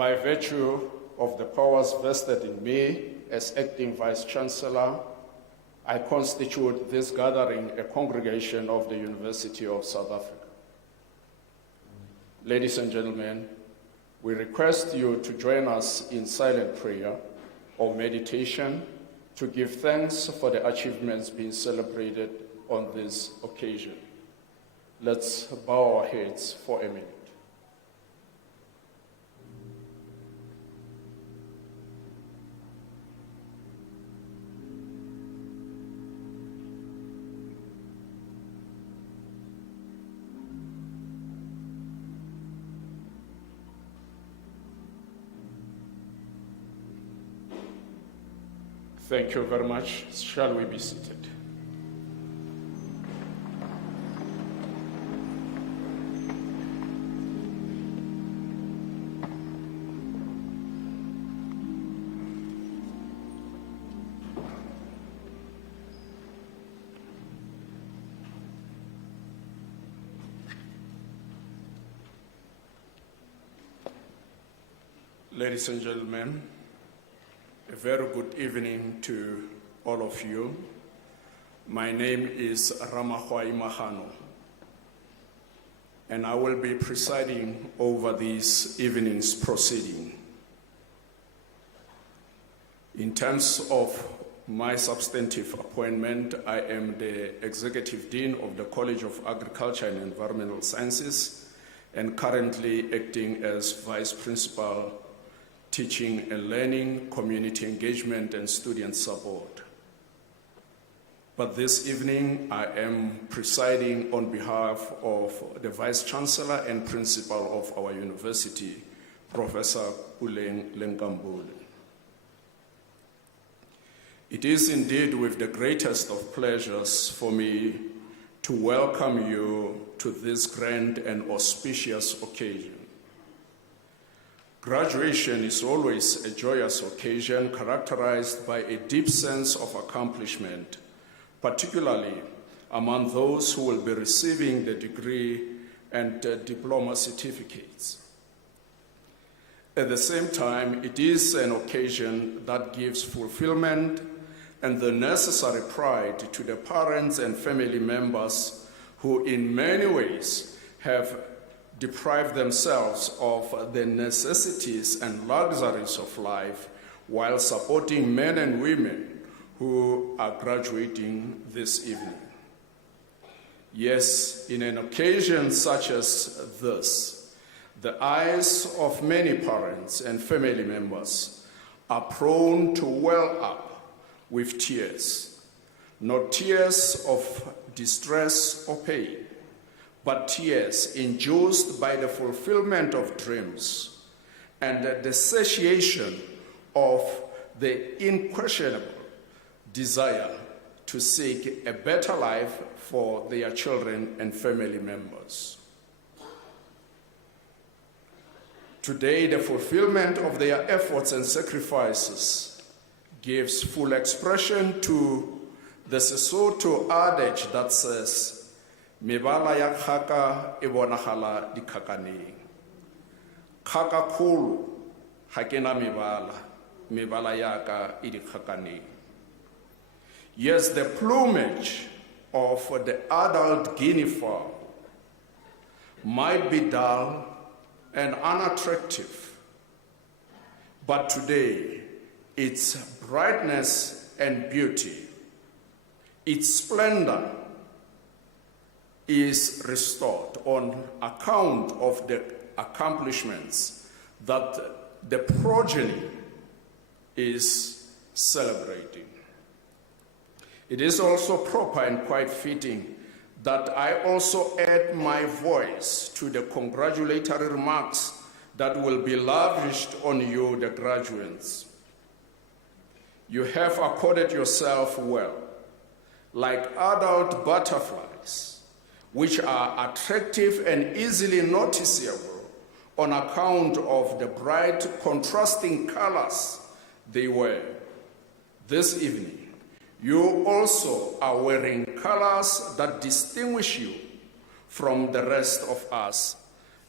By virtue of the powers vested in me as acting Vice Chancellor, I constitute this gathering a congregation of the University of South Africa. Ladies and gentlemen, we request you to join us in silent prayer or meditation to give thanks for the achievements being celebrated on this occasion. Let's bow our heads for a minute. Thank you very much. Shall we be seated? Ladies and gentlemen, a very good evening to all of you. My name is Ramahwai Mahano, and I will be presiding over this evening's proceeding. In terms of my substantive appointment, I am the Executive Dean of the College of Agriculture and Environmental Sciences, and currently acting as Vice Principal Teaching and Learning, Community Engagement, and Student Support. But this evening, I am presiding on behalf of the Vice Chancellor and Principal of our university, Professor Uleng Lenkambule. It is indeed with the greatest of pleasures for me to welcome you to this grand and auspicious occasion. Graduation is always a joyous occasion characterized by a deep sense of accomplishment, particularly among those who will be receiving the degree and diploma certificates. At the same time, it is an occasion that gives fulfillment and the necessary pride to the parents and family members who in many ways have deprive themselves of the necessities and luxuries of life while supporting men and women who are graduating this evening. Yes, in an occasion such as this, the eyes of many parents and family members are prone to well up with tears, not tears of distress or pain, but tears induced by the fulfillment of dreams and the satiation of the unquestionable desire to seek a better life for their children and family members. Today, the fulfillment of their efforts and sacrifices gives full expression to the Sesotho adage that says, mebala ya kgaka e bonagala dikgakaneng. Kgaka kgolo ga ke na mebala ya ka e dikgakaneng. Yes, the plumage of the adult guinea fowl might be dull and unattractive, but today its brightness and beauty, its splendor, is restored on account of the accomplishments that the progeny is celebrating. It is also proper and quite fitting that I also add my voice to the congratulatory remarks that will be lavished on you, the graduates. You have accorded yourself well, like adult butterflies, which are attractive and easily noticeable on account of the bright contrasting colors they wear. This evening, you also are wearing colors that distinguish you from the rest of us,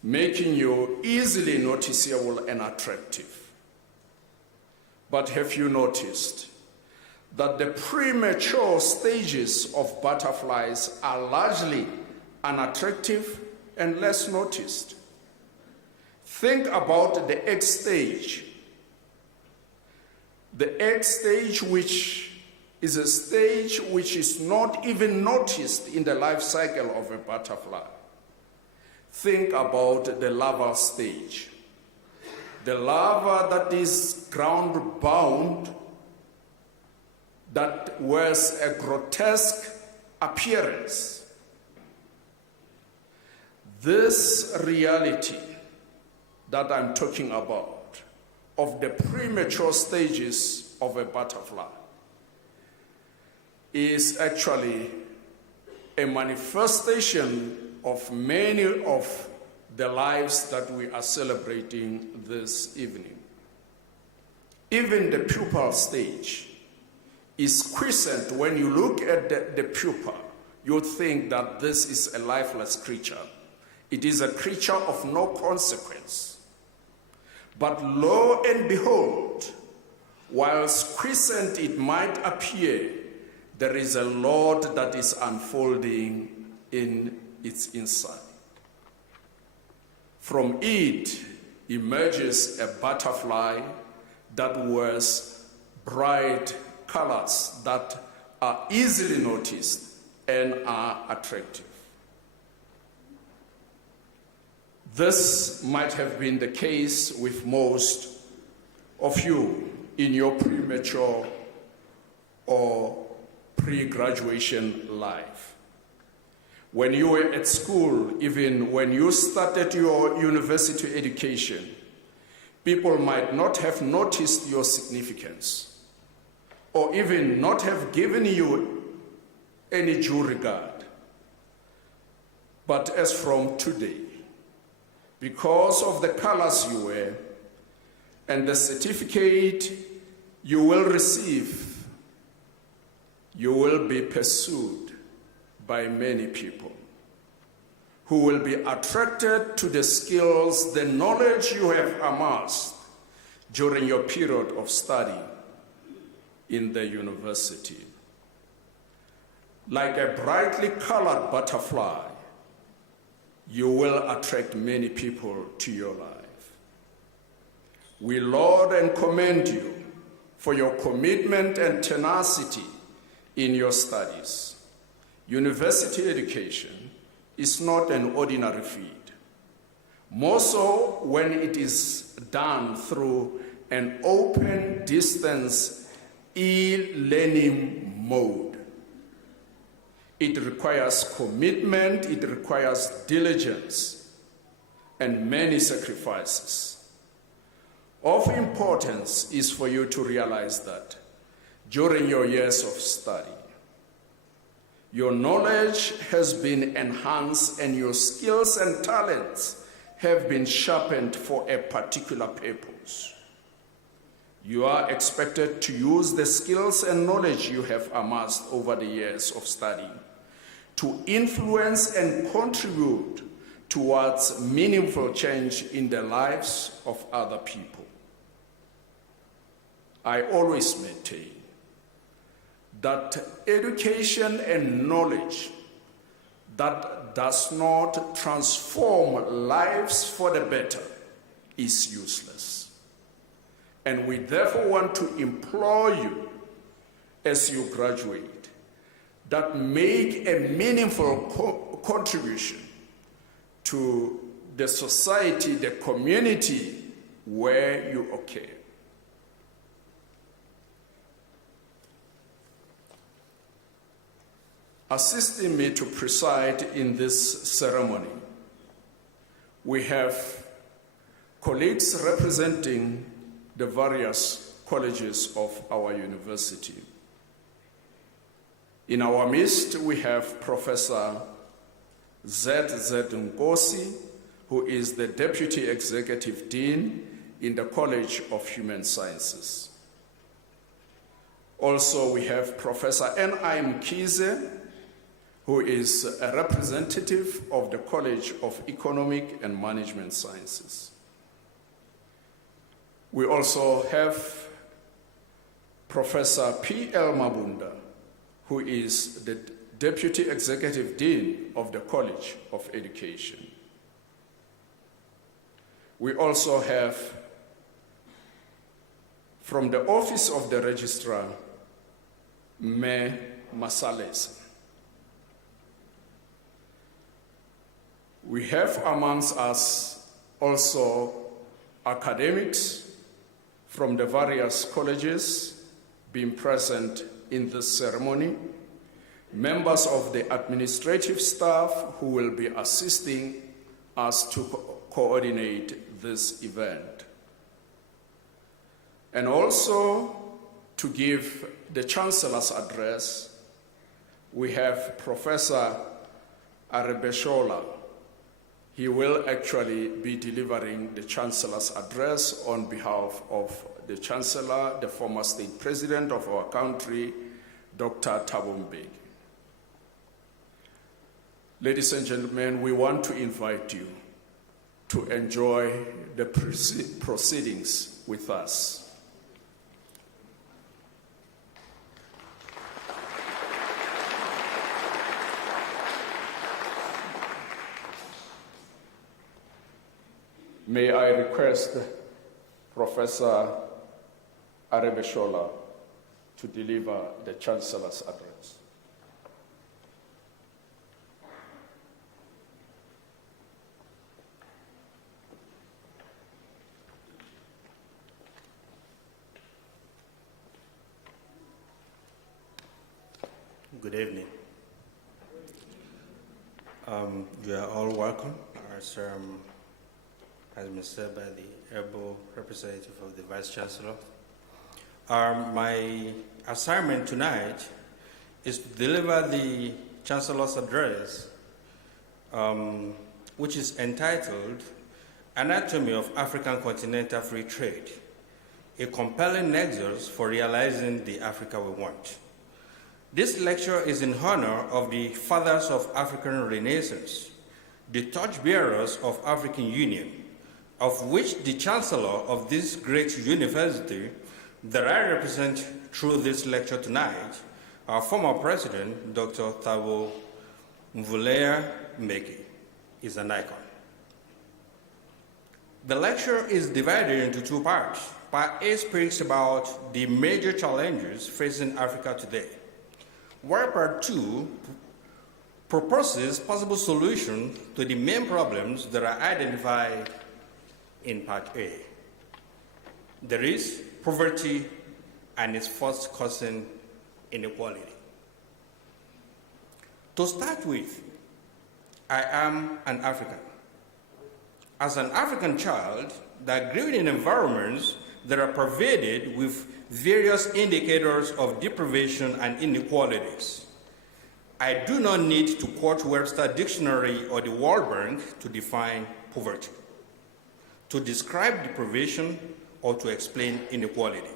making you easily noticeable and attractive. But have you noticed that the premature stages of butterflies are largely unattractive and less noticed? Think about the egg stage. The egg stage, which is a stage which is not even noticed in the life cycle of a butterfly. Think about the larval stage. The larva that is ground-bound, that wears a grotesque appearance. This reality that I'm talking about, of the premature stages of a butterfly, is actually a manifestation of many of the lives that we are celebrating this evening. Even the pupal stage is quiescent. When you look at the pupa, you think that this is a lifeless creature. It is a creature of no consequence. But lo and behold, whilst quiescent it might appear, there is a lot that is unfolding in its inside. From it emerges a butterfly that wears bright colors that are easily noticed and are attractive. This might have been the case with most of you in your premature or pre-graduation life. When you were at school, even when you started your university education, people might not have noticed your significance or even not have given you any due regard. But as from today, because of the colors you wear and the certificate you will receive, you will be pursued by many people who will be attracted to the skills, the knowledge you have amassed during your period of study in the university. Like a brightly colored butterfly, you will attract many people to your life. We laud and commend you for your commitment and tenacity in your studies. University education is not an ordinary feat, more so when it is done through an open distance e-learning mode. It requires commitment, it requires diligence, and many sacrifices. Of importance is for you to realize that during your years of study, your knowledge has been enhanced and your skills and talents have been sharpened for a particular purpose. You are expected to use the skills and knowledge you have amassed over the years of study to influence and contribute towards meaningful change in the lives of other people. I always maintain that education and knowledge that does not transform lives for the better is useless. And we therefore want to implore you as you graduate that make a meaningful contribution to the society, the community where you occur. Assisting me to preside in this ceremony, we have colleagues representing the various colleges of our university. In our midst, we have Professor Z.Z. Nkosi, who is the Deputy Executive Dean in the College of Human Sciences. Also, we have Professor N.I. Mkhize, who is a representative of the College of Economic and Management Sciences. We also have Professor P.L. Mabunda, who is the Deputy Executive Dean of the College of Education. We also have, from the Office of the Registrar, Me Masales. We have amongst us also academics from the various colleges being present in this ceremony, members of the administrative staff who will be assisting us to coordinate this event. And also to give the Chancellor's address, we have Professor Arebeshola. He will actually be delivering the Chancellor's address on behalf of the Chancellor, the former State President of our country, Dr. Thabo Mbeki. Ladies and gentlemen, we want to invite you to enjoy the proceedings with us. May I request Professor Arebeshola to deliver the Chancellor's address. Good evening. You are all welcome, as been said by the able representative of the Vice Chancellor. My assignment tonight is to deliver the Chancellor's address, which is entitled Anatomy of African Continental Free Trade, a compelling nexus for realizing the Africa we want. This lecture is in honor of the fathers of African Renaissance, the torchbearers of African Union, of which the Chancellor of this great university that I represent through this lecture tonight, our former President, Dr. Thabo Mbeki, is an icon. The lecture is divided into two parts. Part A speaks about the major challenges facing Africa today, where Part 2 proposes possible solutions to the main problems that are identified in Part A. There is poverty and its first causing inequality. To start with, I am an African. As an African child that grew in environments that are pervaded with various indicators of deprivation and inequalities, I do not need to quote Webster Dictionary or the World Bank to define poverty, to describe deprivation, or to explain inequality.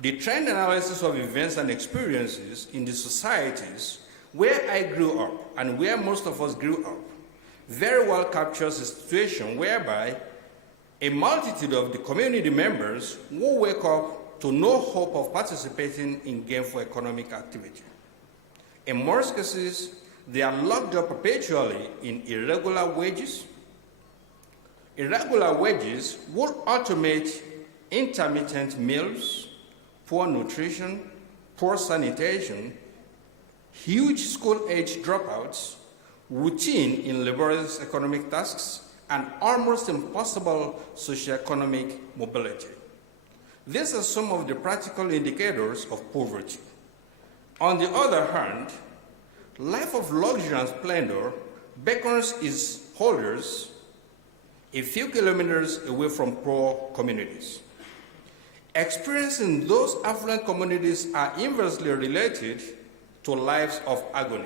The trend analysis of events and experiences in the societies where I grew up and where most of us grew up very well captures a situation whereby a multitude of the community members will wake up to no hope of participating in gainful economic activity. In most cases, they are locked up perpetually in irregular wages. Irregular wages would automate intermittent meals, poor nutrition, poor sanitation, huge school-age dropouts, routine in laborious economic tasks, and almost impossible socioeconomic mobility. These are some of the practical indicators of poverty. On the other hand, life of luxury and splendor beckons its holders a few kilometers away from poor communities. Experience in those affluent communities are inversely related to lives of agony.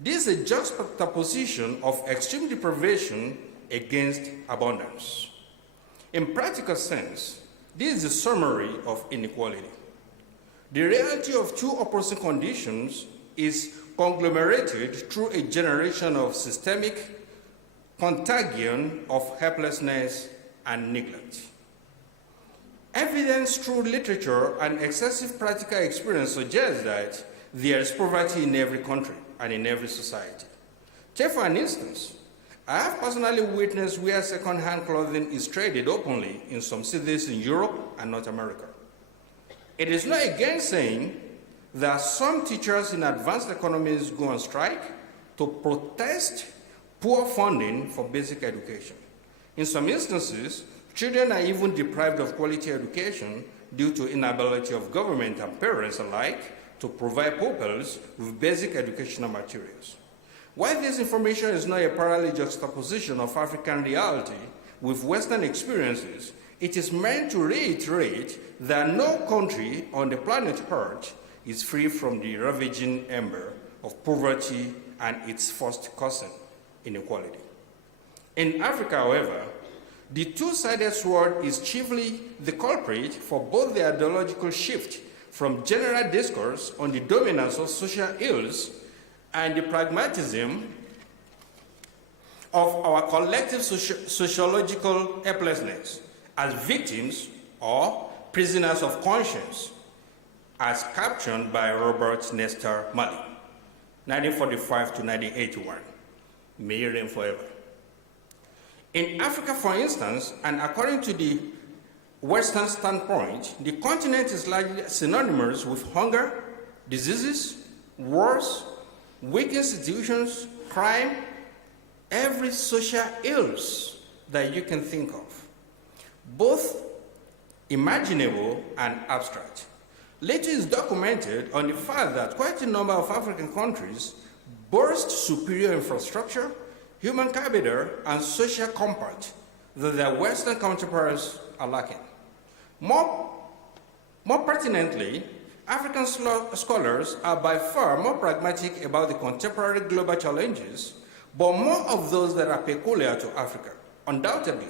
This is a juxtaposition of extreme deprivation against abundance. In practical sense, this is a summary of inequality. The reality of two opposing conditions is conglomerated through a generation of systemic contagion of helplessness and neglect. Evidence through literature and excessive practical experience suggests that there is poverty in every country and in every society. Take for an instance, I have personally witnessed where second-hand clothing is traded openly in some cities in Europe and North America. It is not again saying that some teachers in advanced economies go on strike to protest poor funding for basic education. In some instances, children are even deprived of quality education due to inability of government and parents alike to provide pupils with basic educational materials. While this information is not a parallel juxtaposition of African reality with Western experiences, it is meant to reiterate that no country on the planet Earth is free from the ravaging ember of poverty and its first cousin, inequality. In Africa, however, the two-sided sword is chiefly the culprit for both the ideological shift from general discourse on the dominance of social ills and the pragmatism of our collective sociological helplessness as victims or prisoners of conscience, as captioned by Robert Nesta Marley, 1945 to 1981. May he reign forever. In Africa, for instance, and according to the Western standpoint, the continent is largely synonymous with hunger, diseases, wars, weak institutions, crime, every social ills that you can think of, both imaginable and abstract. Later is documented on the fact that quite a number of African countries boast superior infrastructure, human capital, and social compact that their Western counterparts are lacking. More pertinently, African scholars are by far more pragmatic about the contemporary global challenges, but more of those that are peculiar to Africa. Undoubtedly,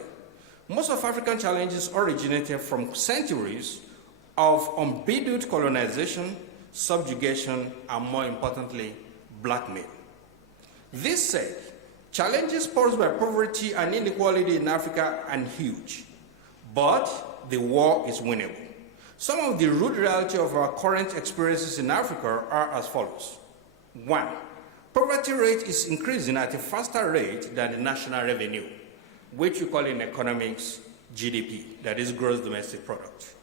most of African challenges originated from centuries of unbridled colonization, subjugation, and more importantly, blackmail. This said, challenges posed by poverty and inequality in Africa are huge, but the war is winnable. Some of the rude reality of our current experiences in Africa are as follows. 1. Poverty rate is increasing at a faster rate than the national revenue, which we call in economics GDP, that is gross domestic product.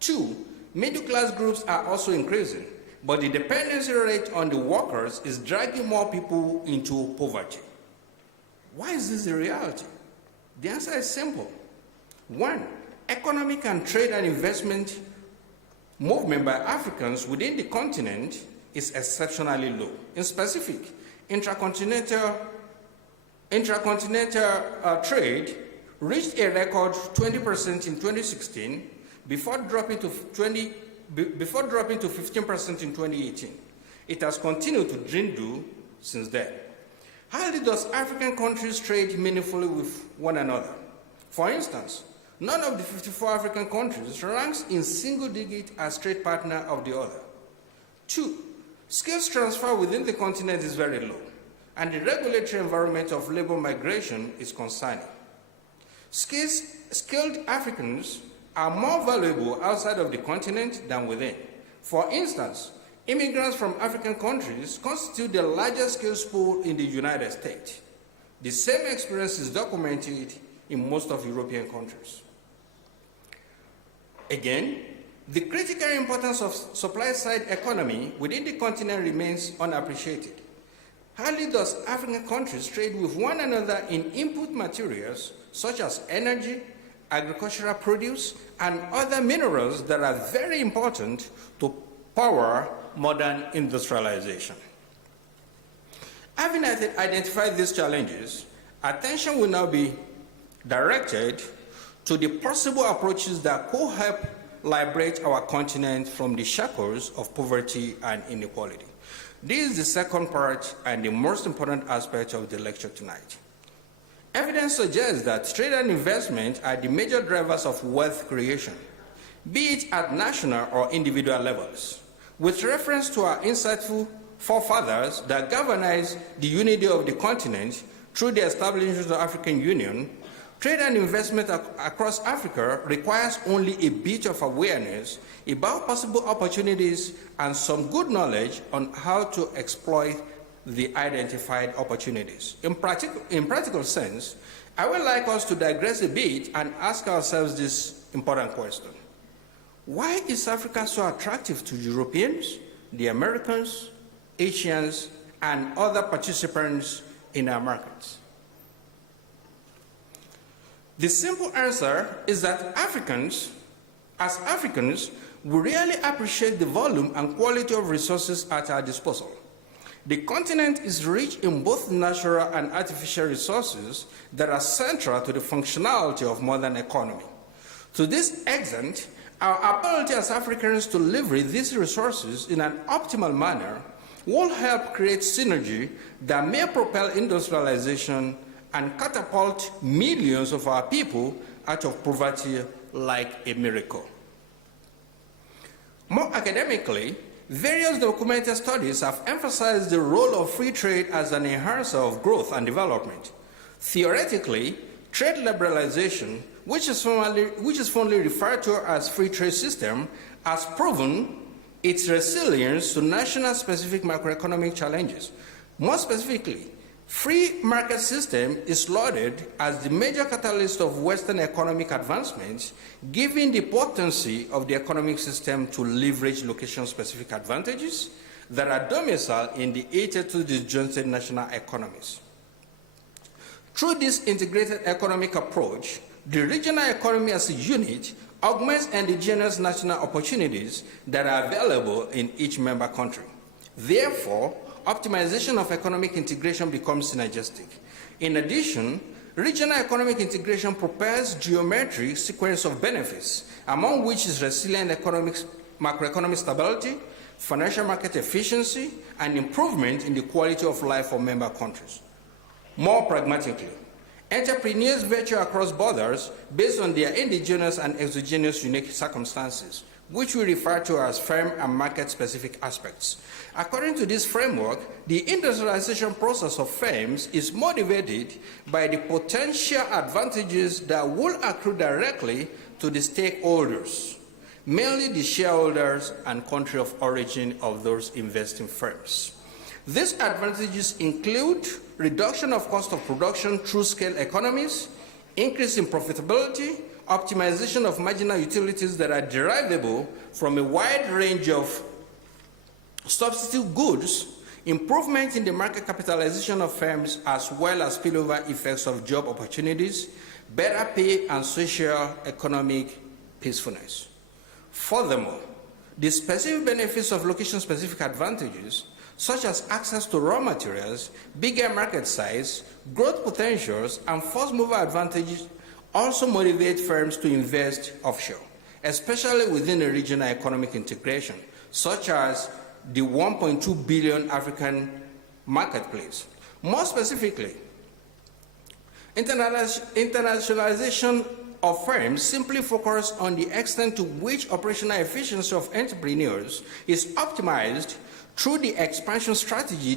2. Middle class groups are also increasing, but the dependency rate on the workers is dragging more people into poverty. Why is this a reality? The answer is simple. 1. Economic and trade and investment movement by Africans within the continent is exceptionally low. In specific, intercontinental trade reached a record 20% in 2016 before dropping to 15% in 2018. It has continued to dwindle since then. How does African countries trade meaningfully with one another? For instance, none of the 54 African countries ranks in single digit as trade partner of the other. 2. Skills transfer within the continent is very low, and the regulatory environment of labor migration is concerning. Skilled Africans are more valuable outside of the continent than within. For instance, immigrants from African countries constitute the largest skills pool in the United States. The same experience is documented in most of European countries. Again, the critical importance of supply-side economy within the continent remains unappreciated. Hardly does African countries trade with one another in input materials such as energy, agricultural produce, and other minerals that are very important to power modern industrialization. Having identified these challenges, attention will now be directed to the possible approaches that could help liberate our continent from the shackles of poverty and inequality. This is the second part and the most important aspect of the lecture tonight. Evidence suggests that trade and investment are the major drivers of wealth creation, be it at national or individual levels. With reference to our insightful forefathers that galvanized the unity of the continent through the establishment of the African Union, trade and investment across Africa requires only a bit of awareness about possible opportunities and some good knowledge on how to exploit the identified opportunities. In practical sense, I would like us to digress a bit and ask ourselves this important question. Why is Africa so attractive to Europeans, the Americans, Asians, and other participants in our markets? The simple answer is that as Africans, we really appreciate the volume and quality of resources at our disposal. The continent is rich in both natural and artificial resources that are central to the functionality of modern economy. To this extent, our ability as Africans to leverage these resources in an optimal manner will help create synergy that may propel industrialization and catapult millions of our people out of poverty like a miracle. More academically, various documented studies have emphasized the role of free trade as an enhancer of growth and development. Theoretically, trade liberalization, which is formally referred to as free trade system, has proven its resilience to national-specific macroeconomic challenges. More specifically, free market system is lauded as the major catalyst of Western economic advancements, given the potency of the economic system to leverage location-specific advantages that are domiciled in the hitherto disjointed national economies. Through this integrated economic approach, the regional economy as a unit augments indigenous national opportunities that are available in each member country. Therefore, optimization of economic integration becomes synergistic. In addition, regional economic integration propels geometric sequence of benefits, among which is resilient macroeconomic stability, financial market efficiency, and improvement in the quality of life for member countries. More pragmatically, entrepreneurs venture across borders based on their indigenous and exogenous unique circumstances, which we refer to as firm and market-specific aspects. According to this framework, the industrialization process of firms is motivated by the potential advantages that will accrue directly to the stakeholders, mainly the shareholders and country of origin of those investing firms. These advantages include reduction of cost of production through scale economies, increase in profitability, optimization of marginal utilities that are derivable from a wide range of substitute goods, improvement in the market capitalization of firms, as well as spillover effects of job opportunities, better pay, and social economic peacefulness. Furthermore, the specific benefits of location-specific advantages, such as access to raw materials, bigger market size, growth potentials, and first-mover advantages also motivate firms to invest offshore, especially within a regional economic integration, such as the 1.2 billion African marketplace. More specifically, internationalization of firms simply focus on the extent to which operational efficiency of entrepreneurs is optimized through the expansion strategy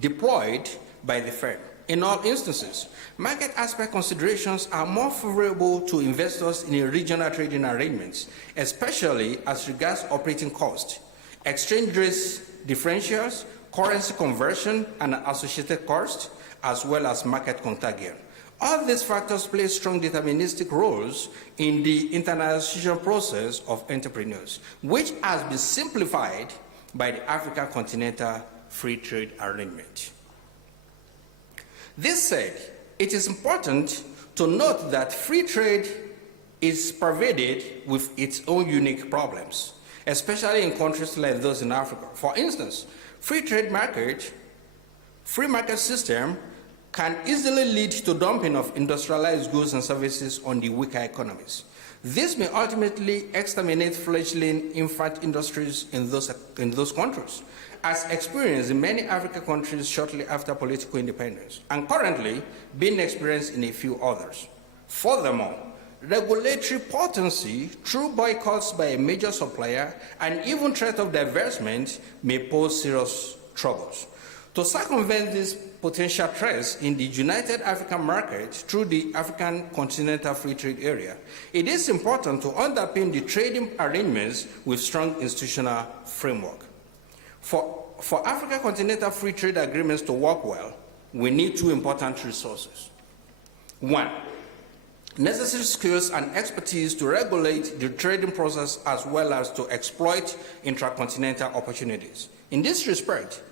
deployed by the firm. In all instances, market aspect considerations are more favorable to investors in regional trading arrangements, especially as regards operating costs, exchange rates differentials, currency conversion, and associated costs, as well as market contagion. All these factors play strong deterministic roles in the internationalization process of entrepreneurs, which has been simplified by the African Continental Free Trade Arrangement. This said, it is important to note that free trade is pervaded with its own unique problems, especially in countries like those in Africa. For instance, free market system can easily lead to dumping of industrialized goods and services on the weaker economies. This may ultimately exterminate fledgling infant industries in those countries, as experienced in many African countries shortly after political independence, and currently being experienced in a few others. Furthermore, regulatory potency through boycotts by a major supplier and even threat of divestment may pose serious troubles. To circumvent these potential threats in the United African Market through the African Continental Free Trade Area, it is important to underpin the trading arrangements with strong institutional framework. For African Continental Free Trade Agreements to work well, we need two important resources. One, necessary skills and expertise to regulate the trading process as well as to exploit intracontinental opportunities. In this respect,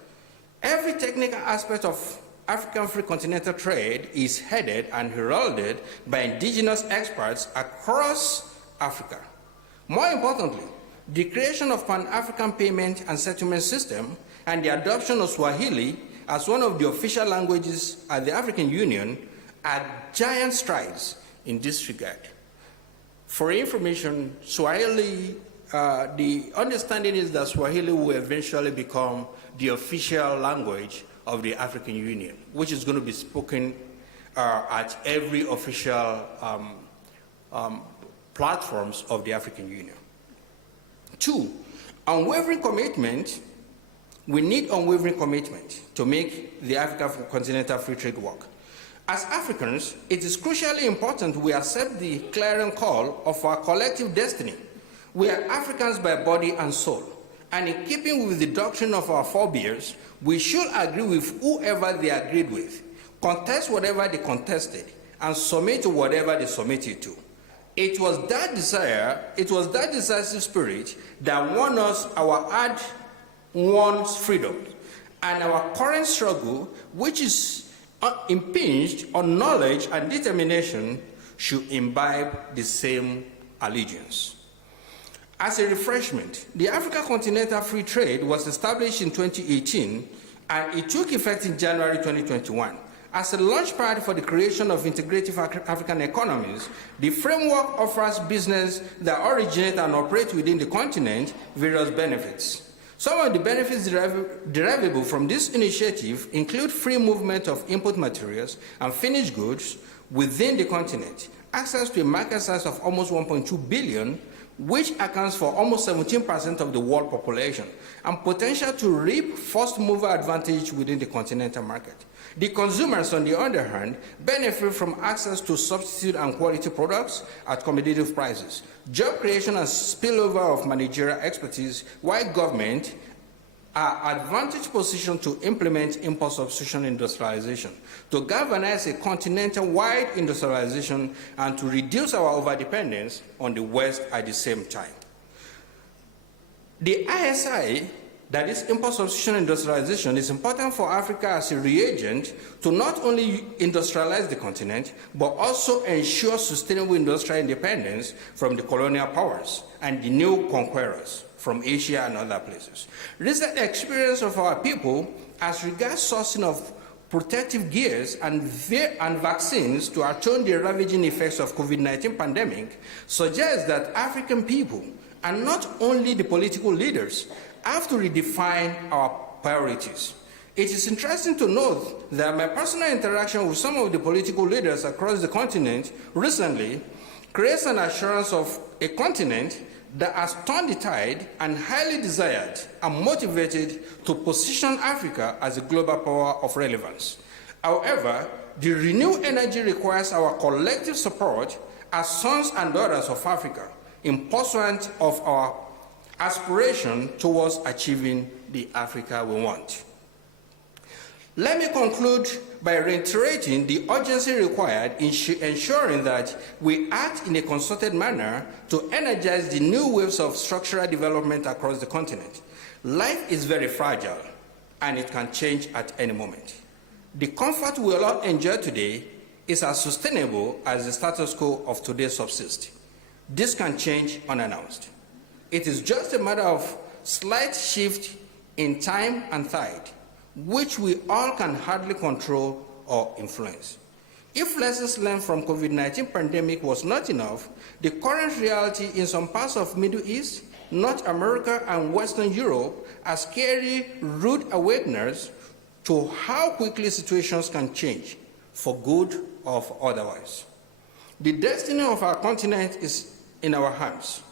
every technical aspect of African free continental trade is headed and heralded by indigenous experts across Africa. More importantly, the creation of Pan-African payment and settlement system and the adoption of Swahili as one of the official languages at the African Union are giant strides in this regard. For information, Swahili, the understanding is that Swahili will eventually become the official language of the African Union, which is going to be spoken at every official platforms of the African Union. Two, unwavering commitment. We need unwavering commitment to make the African Continental Free Trade work. As Africans, it is crucially important we accept the clarion call of our collective destiny. We are Africans by body and soul, and in keeping with the doctrine of our forebears, we should agree with whoever they agreed with, contest whatever they contested, and submit to whatever they submitted to. It was that decisive spirit that won us our hard-won freedom, and our current struggle, which is impinged on knowledge and determination, should imbibe the same allegiance. As a refreshment, the African Continental Free Trade was established in 2018 and it took effect in January 2021. As a launch pad for the creation of integrative African economies, the framework offers business that originate and operate within the continent various benefits. Some of the benefits derivable from this initiative include free movement of input materials and finished goods within the continent, access to a market size of almost 1.2 billion, which accounts for almost 17% of the world population, and potential to reap first-mover advantage within the continental market. The consumers, on the other hand, benefit from access to substitute and quality products at competitive prices, job creation and spillover of managerial expertise, while government are advantaged positioned to implement import substitution industrialization, to galvanize a continental-wide industrialization, and to reduce our overdependence on the West at the same time. The ISI, that is import substitution industrialization, is important for Africa as a reagent to not only industrialize the continent, but also ensure sustainable industrial independence from the colonial powers and the new conquerors from Asia and other places. Recent experience of our people as regards sourcing of protective gears and vaccines to atone the ravaging effects of COVID-19 pandemic suggests that African people, and not only the political leaders, have to redefine our priorities. It is interesting to note that my personal interaction with some of the political leaders across the continent recently creates an assurance of a continent that has turned the tide and highly desired and motivated to position Africa as a global power of relevance. However, the renewed energy requires our collective support as sons and daughters of Africa in pursuit of our aspiration towards achieving the Africa we want. Let me conclude by reiterating the urgency required in ensuring that we act in a concerted manner to energize the new waves of structural development across the continent. Life is very fragile, and it can change at any moment. The comfort we all enjoy today is as sustainable as the status quo of today subsists. This can change unannounced. It is just a matter of slight shift in time and tide, which we all can hardly control or influence. If lessons learned from COVID-19 pandemic was not enough, the current reality in some parts of Middle East, North America, and Western Europe are scary, rude awakeners to how quickly situations can change, for good or for otherwise. The destiny of our continent is in our hands.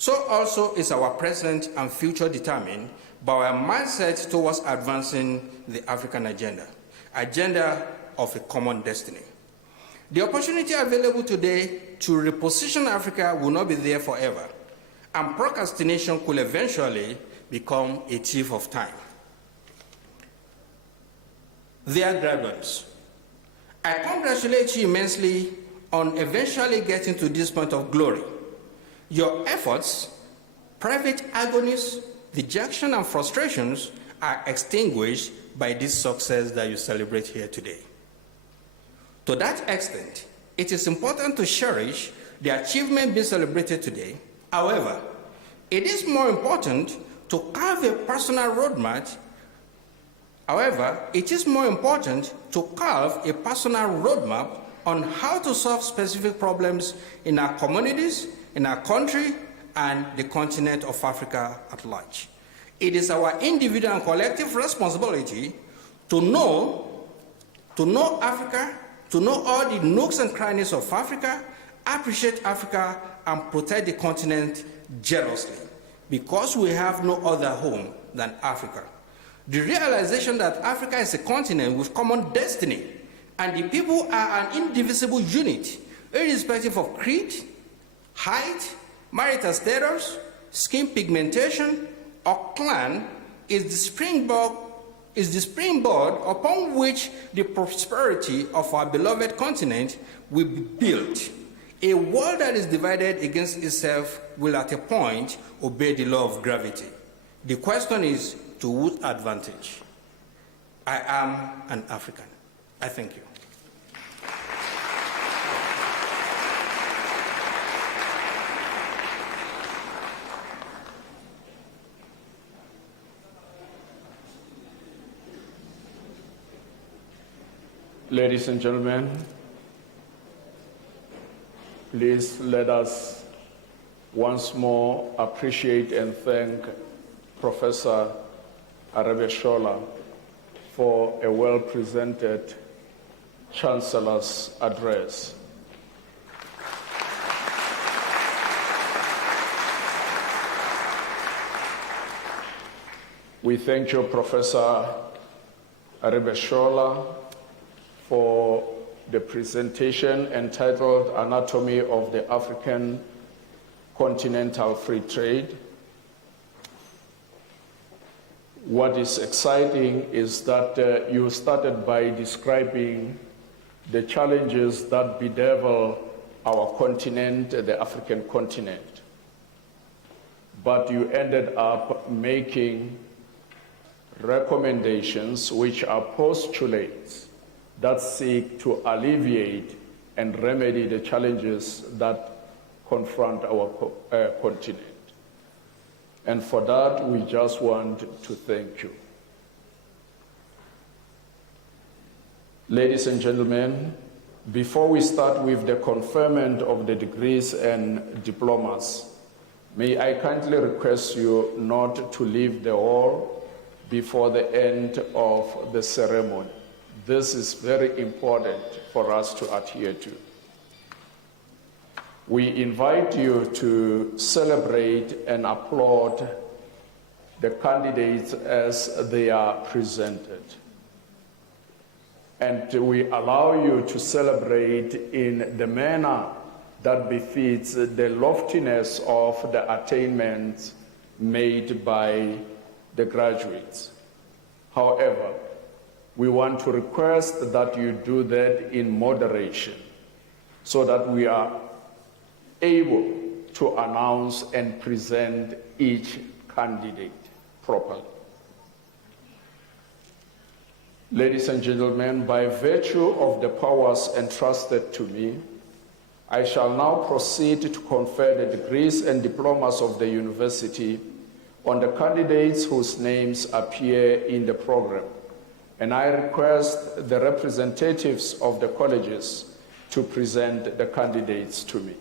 So also is our present and future determined but our mindset towards advancing the African agenda of a common destiny. The opportunity available today to reposition Africa will not be there forever, and procrastination could eventually become a thief of time. Dear graduates, I congratulate you immensely on eventually getting to this point of glory. Your efforts, private agonies, dejection, and frustrations are extinguished by this success that you celebrate here today. To that extent, it is important to cherish the achievement being celebrated today. However, it is more important to carve a personal roadmap. On how to solve specific problems in our communities, in our country, and the continent of Africa at large. It is our individual and collective responsibility to know Africa, to know all the nooks and crannies of Africa, appreciate Africa, and protect the continent jealously, because we have no other home than Africa. The realization that Africa is a continent with common destiny, and the people are an indivisible unit, irrespective of creed, height, marital status, skin pigmentation, or clan, is the springboard upon which the prosperity of our beloved continent will be built. A world that is divided against itself will at a point obey the law of gravity. The question is, to whose advantage? I am an African. I thank you. Ladies and gentlemen, please let us once more appreciate and thank Professor Arebeshola for a well-presented Chancellor's address. We thank you, Professor Arebeshola, for the presentation entitled Anatomy of the African Continental Free Trade. What is exciting is that you started by describing the challenges that bedevil our continent, the African continent. But you ended up making recommendations which are postulates that seek to alleviate and remedy the challenges that confront our continent. And for that, we just want to thank you. Ladies and gentlemen, before we start with the conferment of the degrees and diplomas, may I kindly request you not to leave the hall before the end of the ceremony. This is very important for us to adhere to. We invite you to celebrate and applaud the candidates as they are presented. And we allow you to celebrate in the manner that befits the loftiness of the attainments made by the graduates. However, we want to request that you do that in moderation so that we are able to announce and present each candidate properly. Ladies and gentlemen, by virtue of the powers entrusted to me, I shall now proceed to confer the degrees and diplomas of the university on the candidates whose names appear in the program. And I request the representatives of the colleges to present the candidates to me.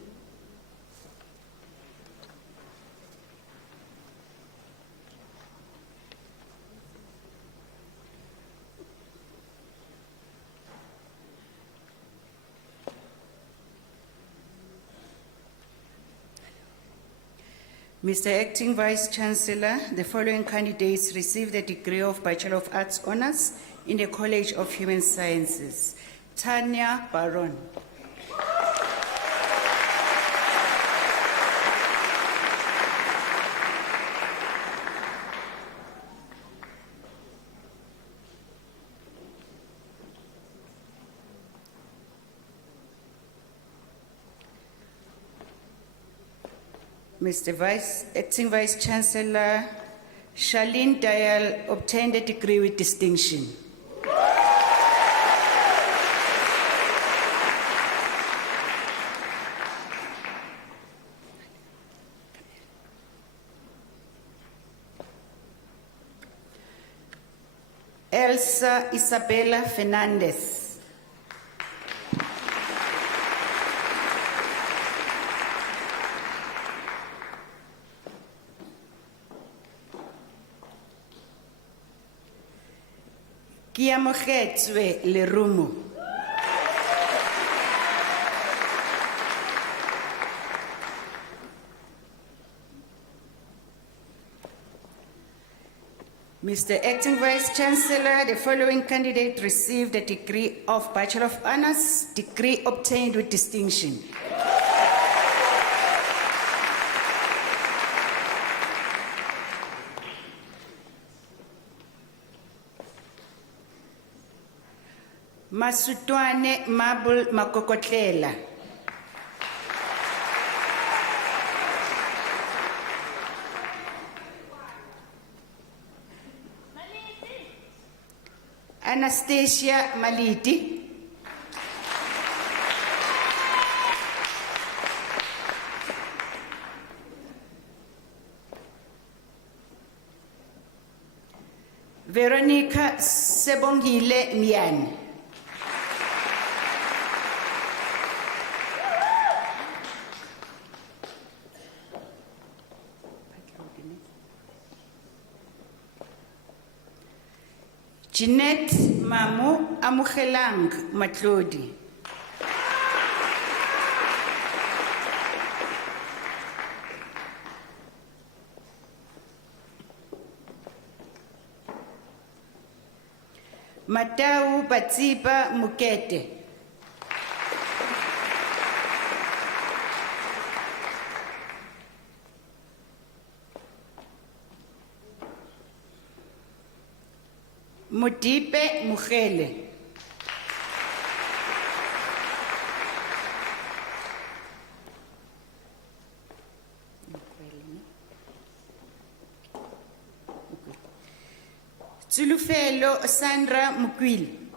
Mr. Acting Vice Chancellor, the following candidates received the degree of Bachelor of Arts Honours in the College of Human Sciences. Tanya Baron. Acting Vice Chancellor, Charlene Dial obtained a degree with distinction. Elsa Isabella Fernandez. Kiamogetswe Lerumo. Mr. Acting Vice Chancellor, the following candidate received a degree of Bachelor of Honours, degree obtained with distinction. Masutwane Mabul Makokotlela. Anastasia Maliti. Veronica Sebongile Mian. Jeanette Mamu Amugelang Matlodi. Matau Batsiba Mukete. Modipe Mugele. Zulufelo Sandra Mukwil.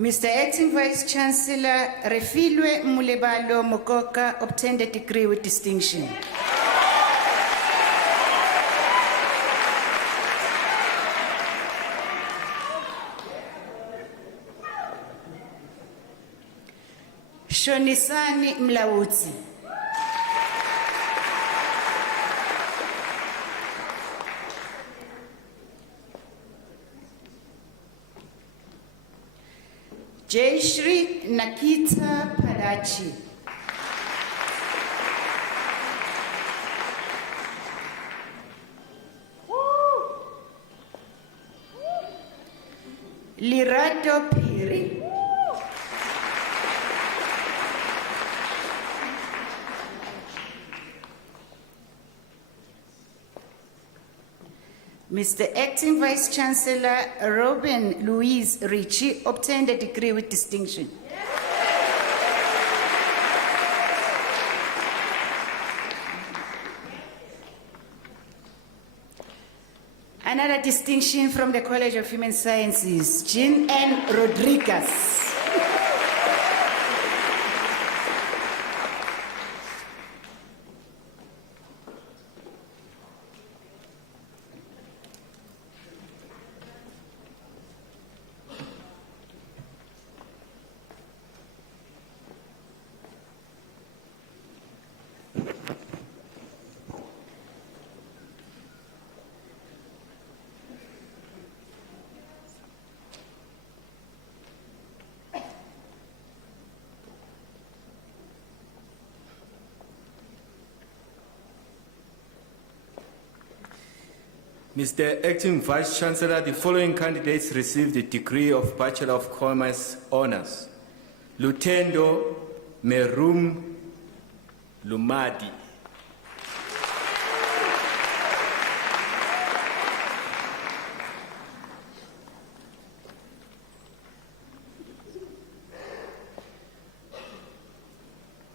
Mr. Acting Vice Chancellor, Refilwe Mulebalo Mokoka obtained a degree with distinction. Shonisani Mlawuti. Jayashri Nakita Padachi. Lirato Piri. Mr. Acting Vice Chancellor, Robin Louise Ritchie obtained a degree with distinction. Another distinction from the College of Human Sciences, Jean N. Rodriguez. Mr. Acting Vice Chancellor, the following candidates received the degree of Bachelor of Commerce Honours. Lutendo Merum Lumadi.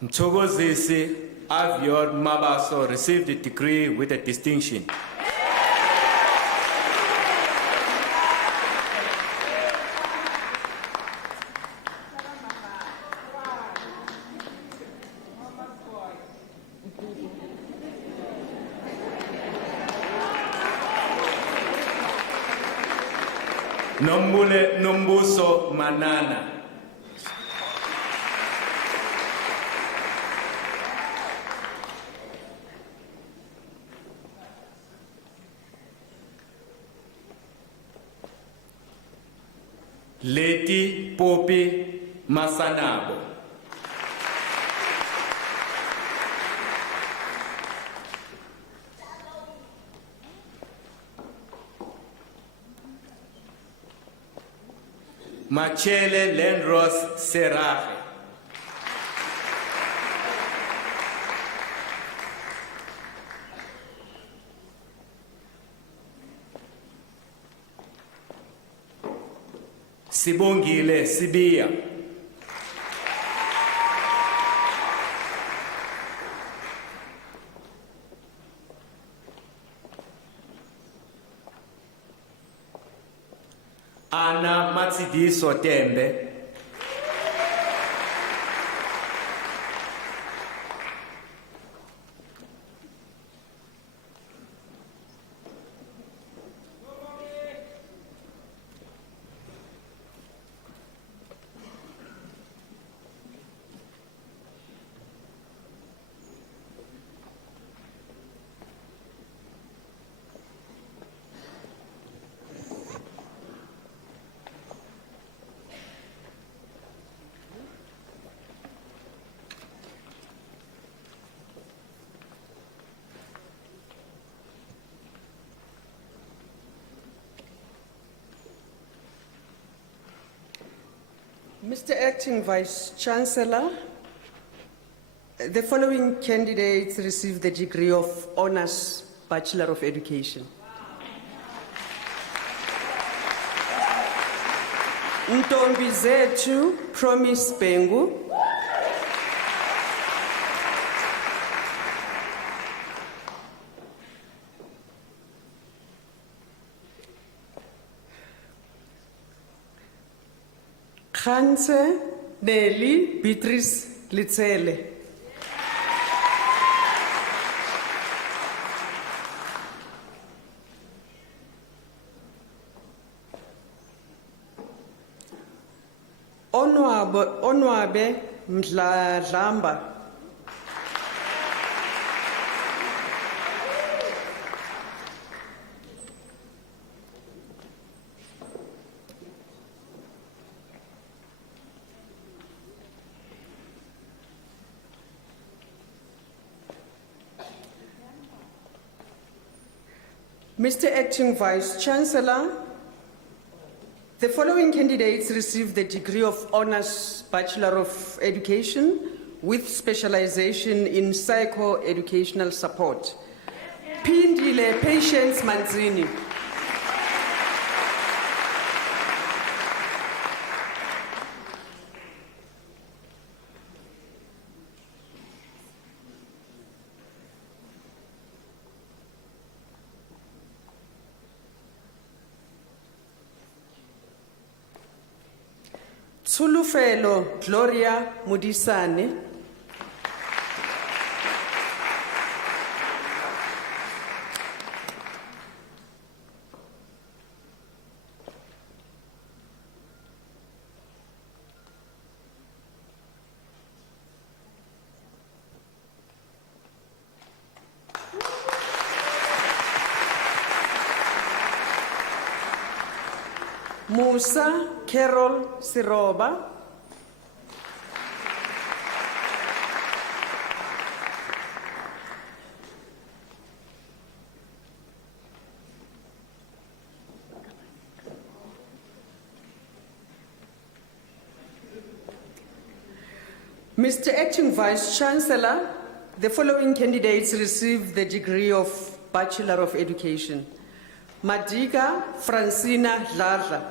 Mthokozisi Avior Mabaso received the degree with a distinction. Nombule Nombuso Manana. Leti Popi Masanabo. Machele Lenros Seraje. Sibongile Sibia. Ana Matsidiso Tembe. Mr. Acting Vice Chancellor, the following candidates received the degree of Honours Bachelor of Education. Ntombi Zethu Promise Bengu. Khanse Nelly Beatrice Litsele. Onwabe Mdladlamba. Mr. Acting Vice Chancellor, the following candidates received the degree of Honours Bachelor of Education with specialization in psycho-educational support. Pindile Patience Manzini. Tsulufelo Gloria Mudisane. Musa Carol Siroba. Mr. Acting Vice Chancellor, the following candidates receive the degree of Bachelor of Education. Madika Francina Dladla.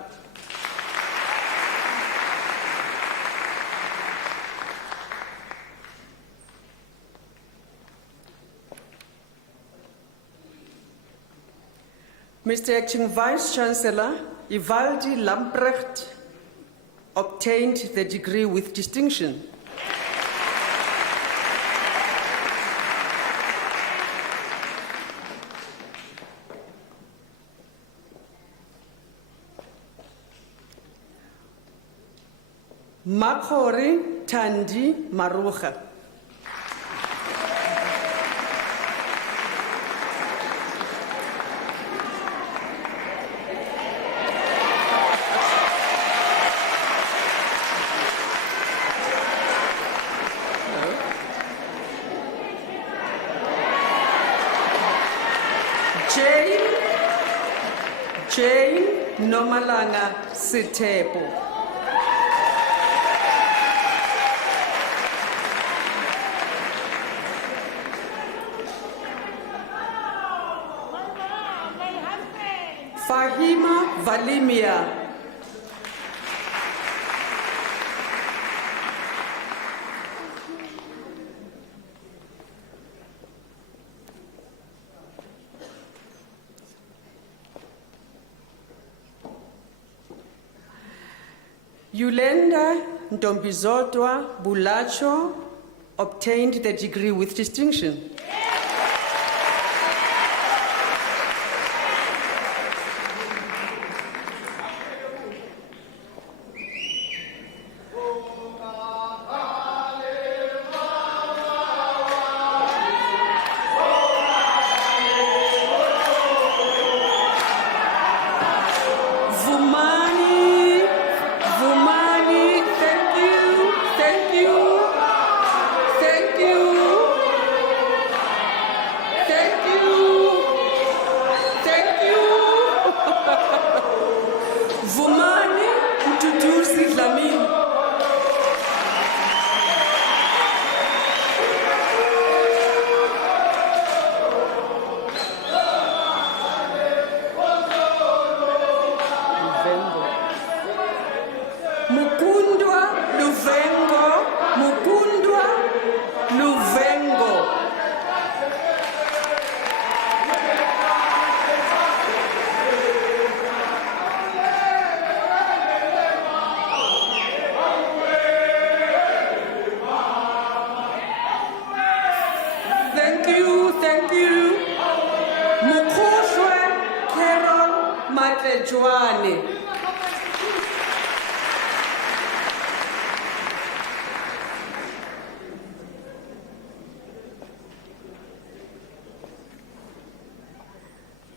Mr. Acting Vice Chancellor, Ivaldi Lamprecht obtained the degree with distinction. Makori Tandi Maruja. Jane Nomalanga Sitepo. Fahima Valimia. Yulenda Ntombizodwa Bulacho obtained the degree with distinction.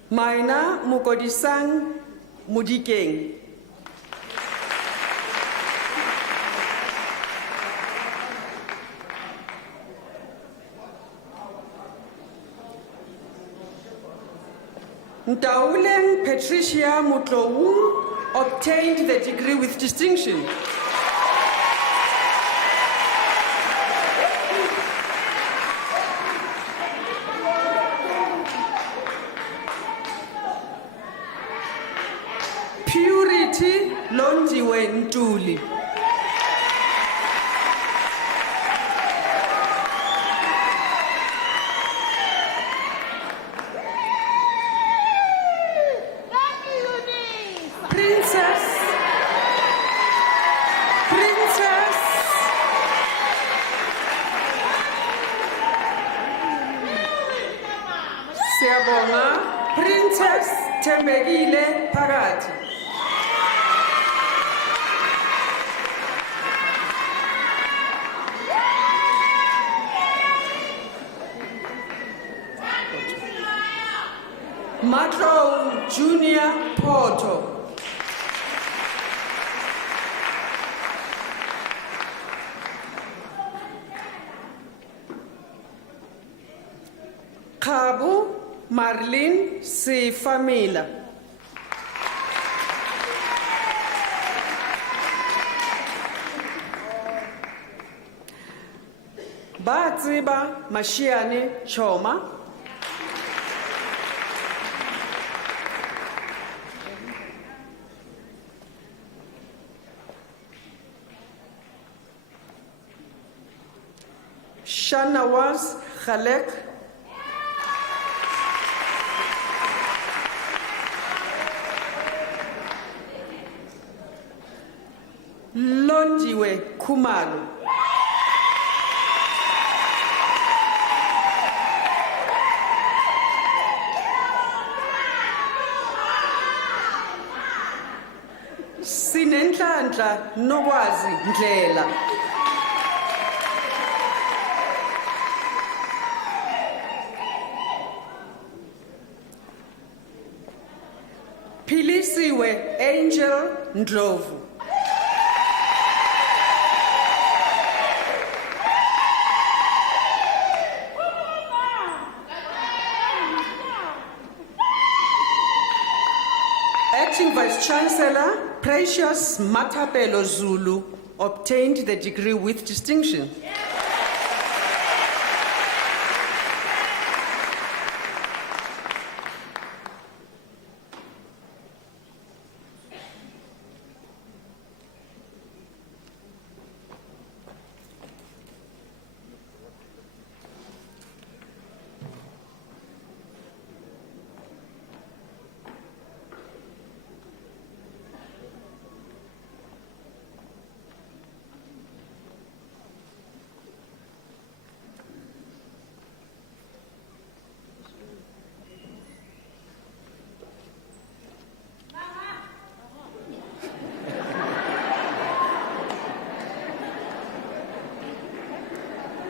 Maina Mukodisang Mudikeng. Ntauleng Patricia Mutlowu obtained the degree with distinction. Purity Londiwe Ntuli. Princess Tembegile Parati. Matro Junior Porto. Kabu Marlene C. Famila. Batsiba Mashiane Choma, Shanawaz Khalek, Londiwe Kumalo, Sinenhlanhla Nokwazi Ndlela, Philisiwe Angel Ndlovu, Acting Vice Chancellor Precious Matapelo Zulu obtained the degree with distinction.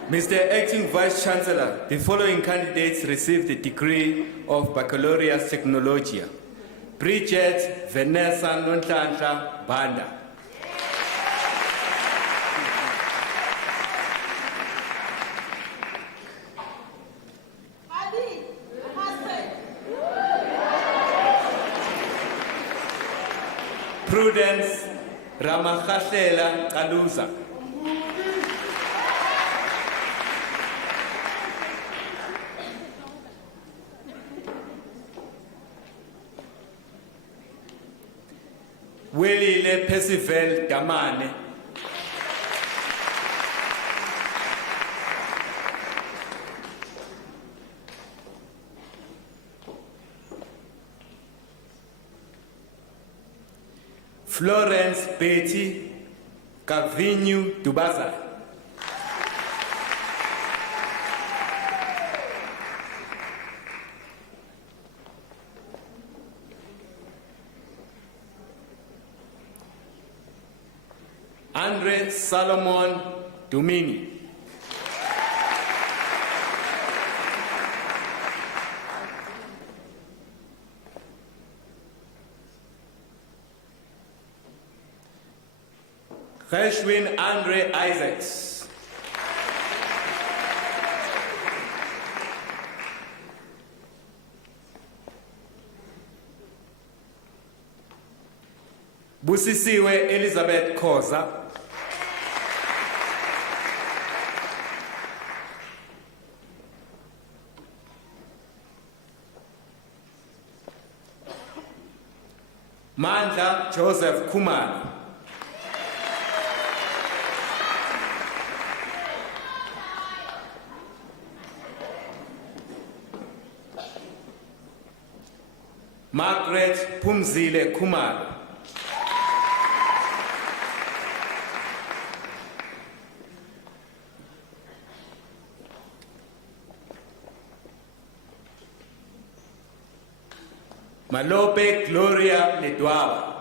Mr. Acting Vice Chancellor, the following candidates received the degree of Baccalaureate Technologia. Bridget Vanessa Nonhlanhla Banda. Prudence Ramachashela Kaluza. Welile Percival Damane. Florence Betty Cavigno Dubaza. Andre Solomon Dumini. Gershwin Andre Isaacs. Busisiwe Elizabeth Khoza. Mandla Joseph Kumalo. Margaret Pumzile Kumalo. Malope Gloria Ledwaba.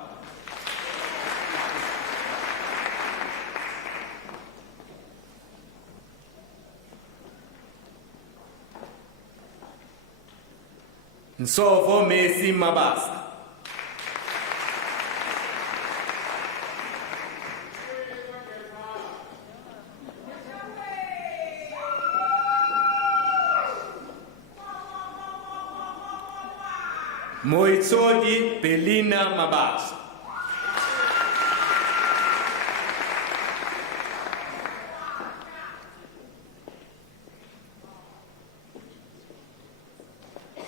Nsovo Messi Mabasa. Moitsodi Belina Mabasa.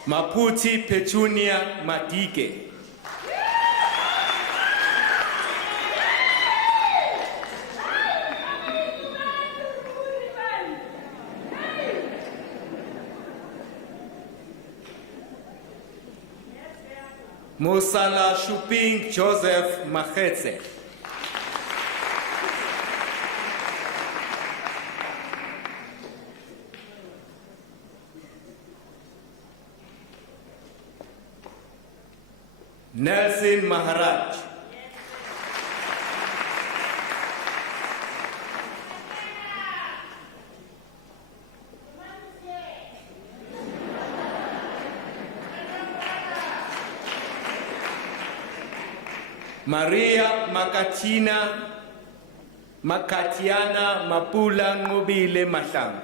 Maputi Petunia Madike. Mosala Shuping Joseph Mahetse. Nelson Maharaj. Maria Makatiana Mapula Ngobile Mahlang.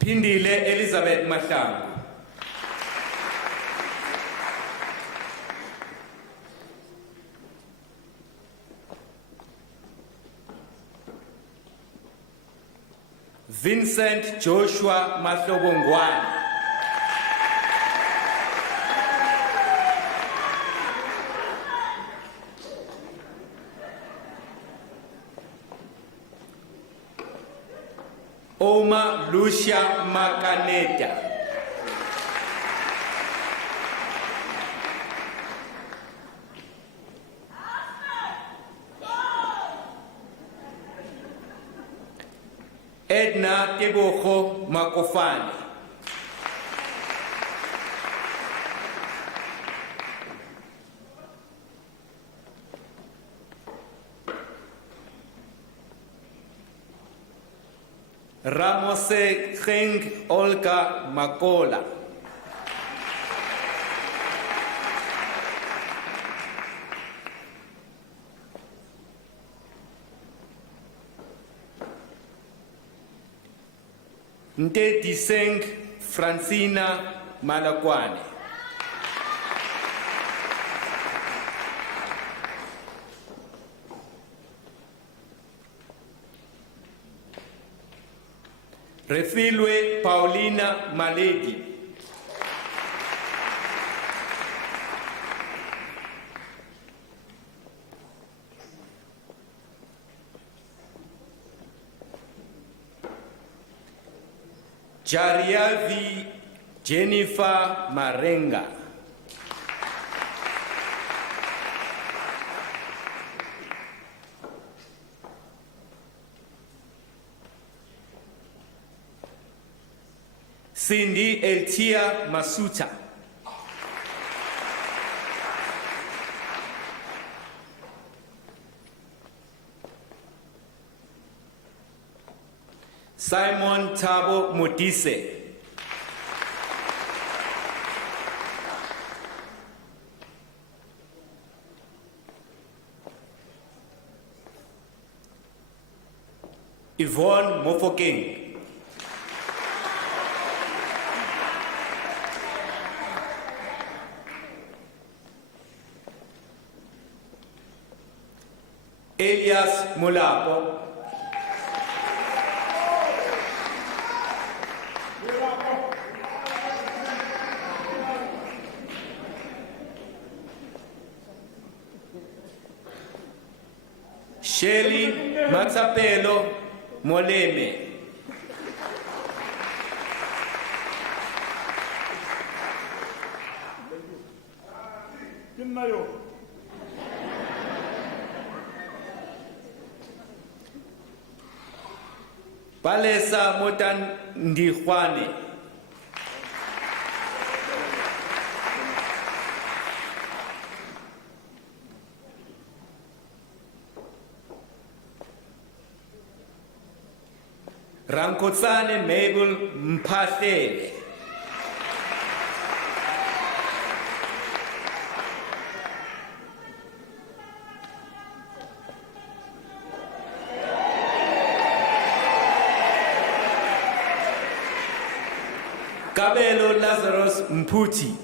Pindile Elizabeth Mahlang. Vincent Joshua Mahlobongwane. Oma Lucia Makaneta. Edna Tebogo Makofane. Ramose Kheng Olga Makola. Nteti Seng Francina Malakwane. Refilwe Paulina Malegi. Jariavi Jennifer Marenga. Cindy Eltia Masuta. Simon Tabo Modise. Yvonne Mofokeng. Elias Mulapo. Shelly Matsapelo Moleme. Palesa Motan Ndihwane. Rankotsane Mabel Mpahlele. Kabelo Lazarus Mputi.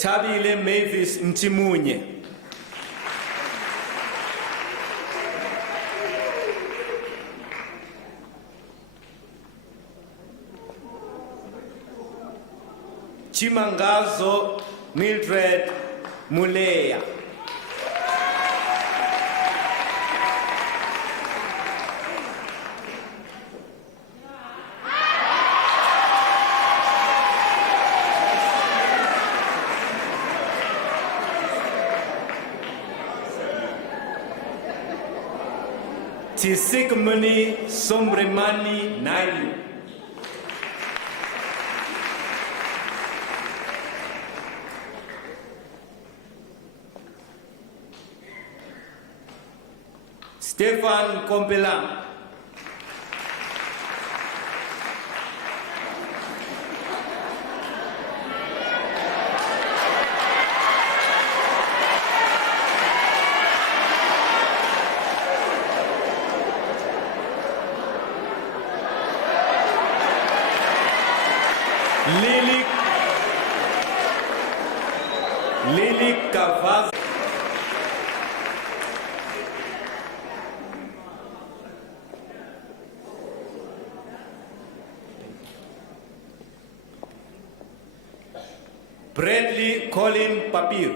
Tabile Mavis Mtimunye. Chimangazo Mildred Muleya. Tisikmuni Sombremani Naidu. Stefan Kompela. Lily Kavaz. Bradley Colin Papir.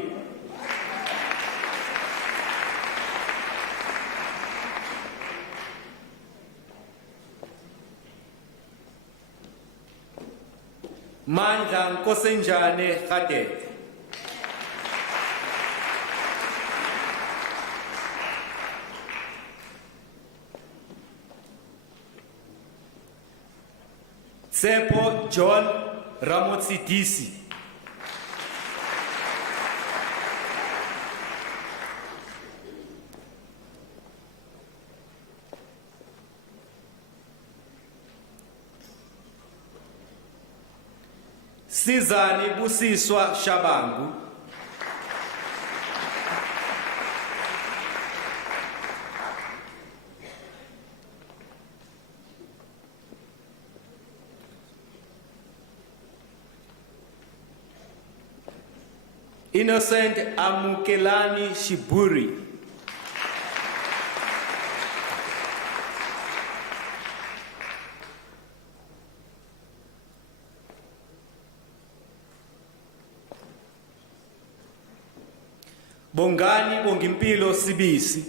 Mandla Nkosenjane Khadet. Tsepo John Ramotsidisi. Sizani Busiswa Shabangu. Innocent Amukelani Shiburi. Bongani Bongimpilo Sibisi.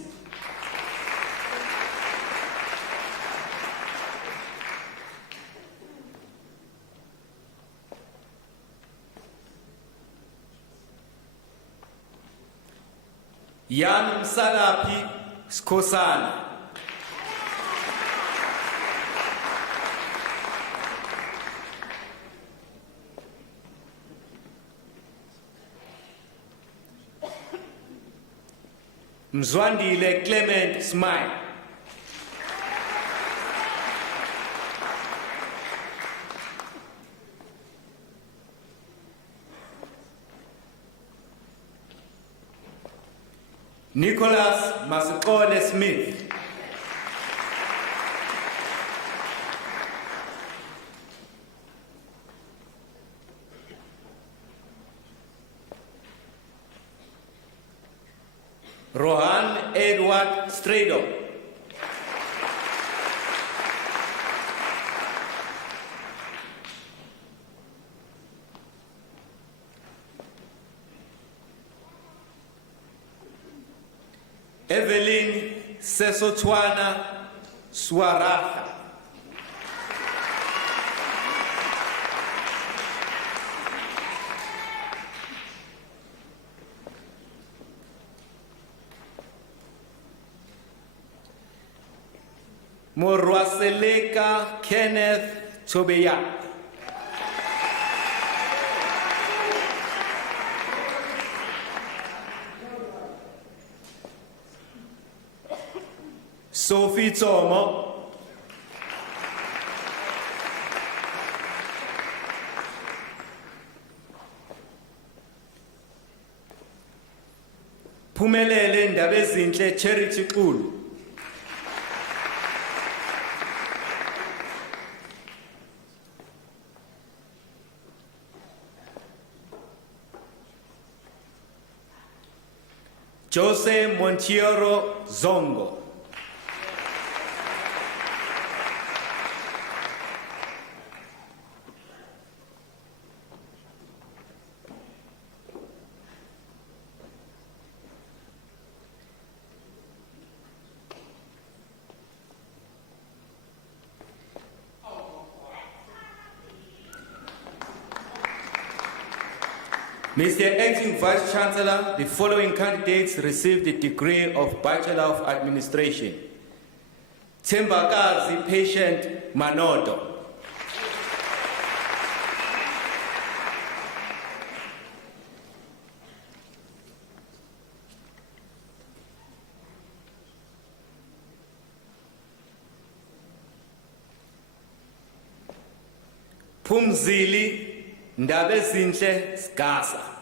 Yan Msalapi Skosana. Mzwandile Clement Smile. Nicholas Masikole Smith. Rohan Edward Strado. Evelyn Sesotwana Swaraha. Morwaseleka Kenneth Tobeya. Sophie Tomo. Phumelele Ndaba Ezinhle Charity Xulu. Jose Monteiro Zongo. Mr. Acting Vice Chancellor, the following candidates received the degree of Bachelor of Administration. Tembakazi Patient Manoto. Pumzili Ndabezinhle Skasa.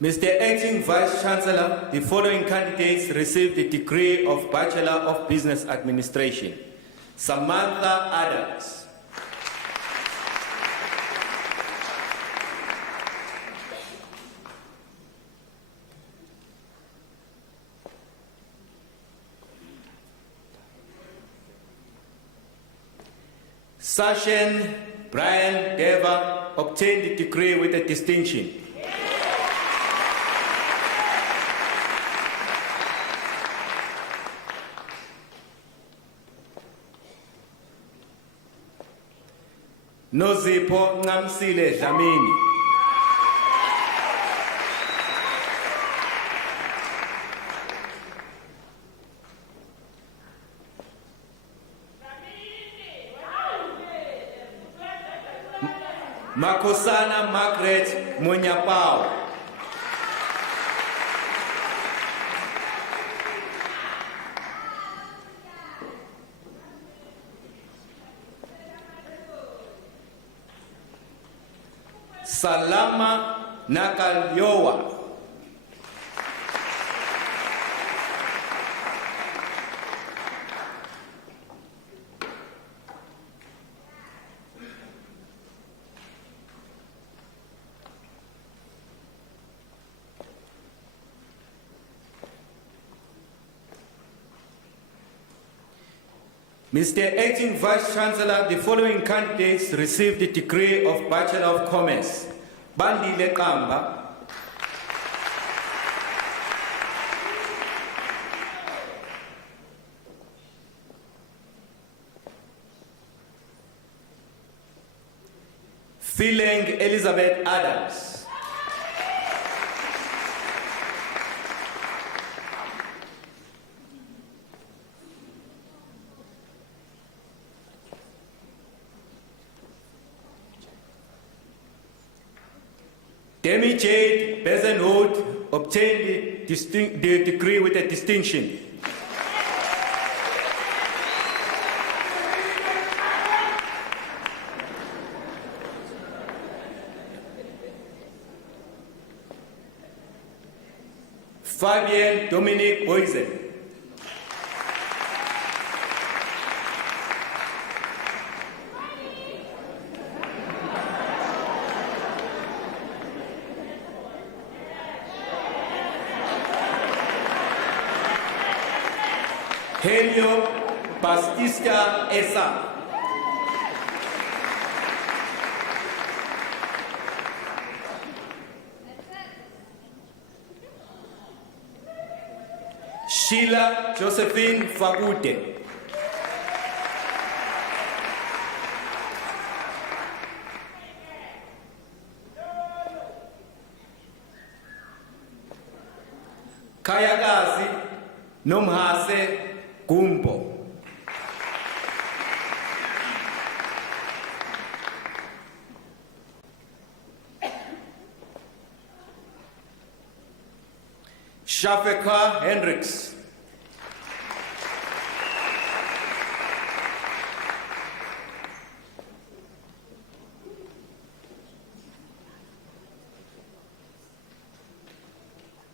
Mr. Acting Vice Chancellor, the following candidates received the degree of Bachelor of Business Administration. Samantha Adams. Sachin Brian Deva obtained the degree with a distinction. Nozipho Ngamsile Dlamini. Makosana Margaret Munyapao. Salama Nakalyowa. Mr. Acting Vice Chancellor, the following candidates received the degree of Bachelor of Commerce. Bandile Kamba. Phileng Elizabeth Adams. Demi Jade Bezenhout obtained the degree with a distinction. Fabien Dominique Boysen. Helio Bastista Esa. Sheila Josephine Fagute. Kayakazi Nomhase Gumbo. Shafeka Hendricks.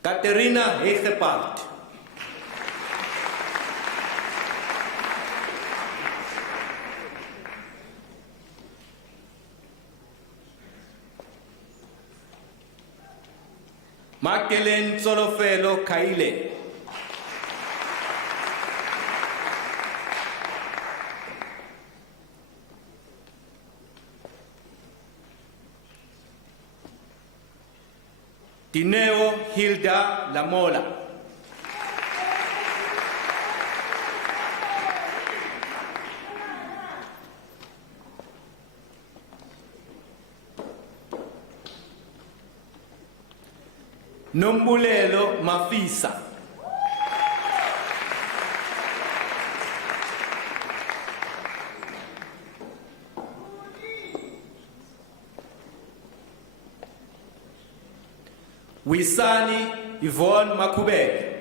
Katerina Hegepart. Magdalene Solofelo Kaile. Dineo Hilda Lamola. Nombulelo Mafisa. Wisani Yvonne Makubele.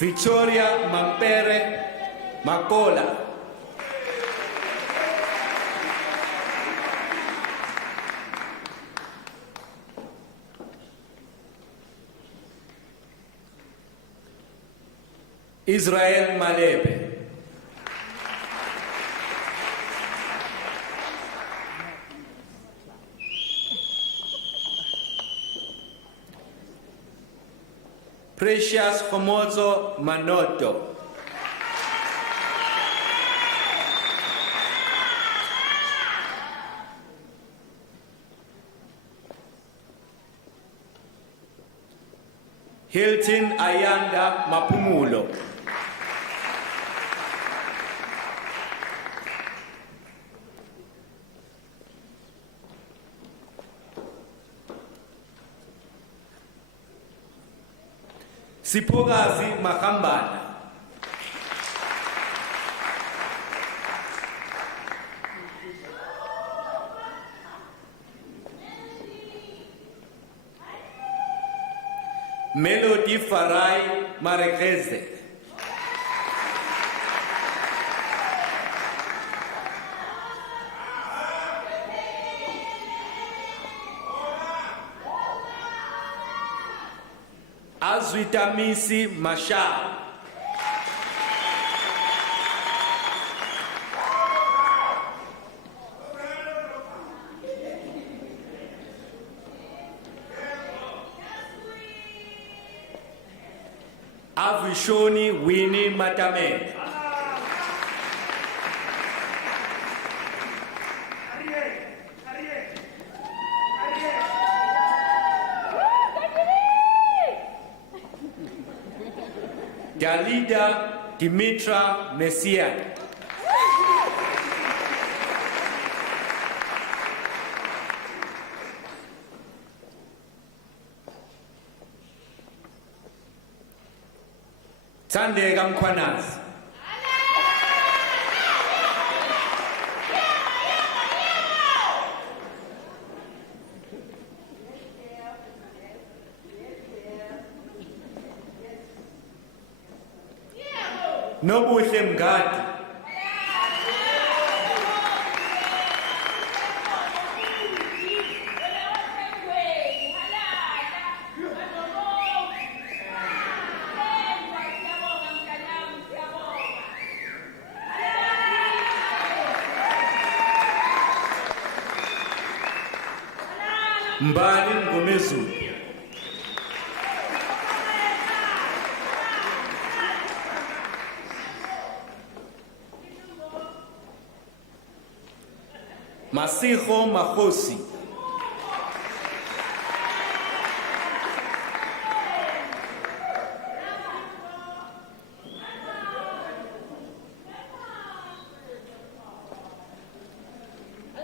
Victoria Mampere Makola. Israel Malebe. Precious Homozo Manoto. Hilton Ayanda Mapumulo. Sipogazi Makambana. Melody Farai Marekeze. Azwitamisi Masha. Avishoni Winnie Matame. Dalida Dimitra Messia. Sande Gamkwanas. Nobuhle Mgadi. Mbali Ngomezulu. Masiho Mahosi.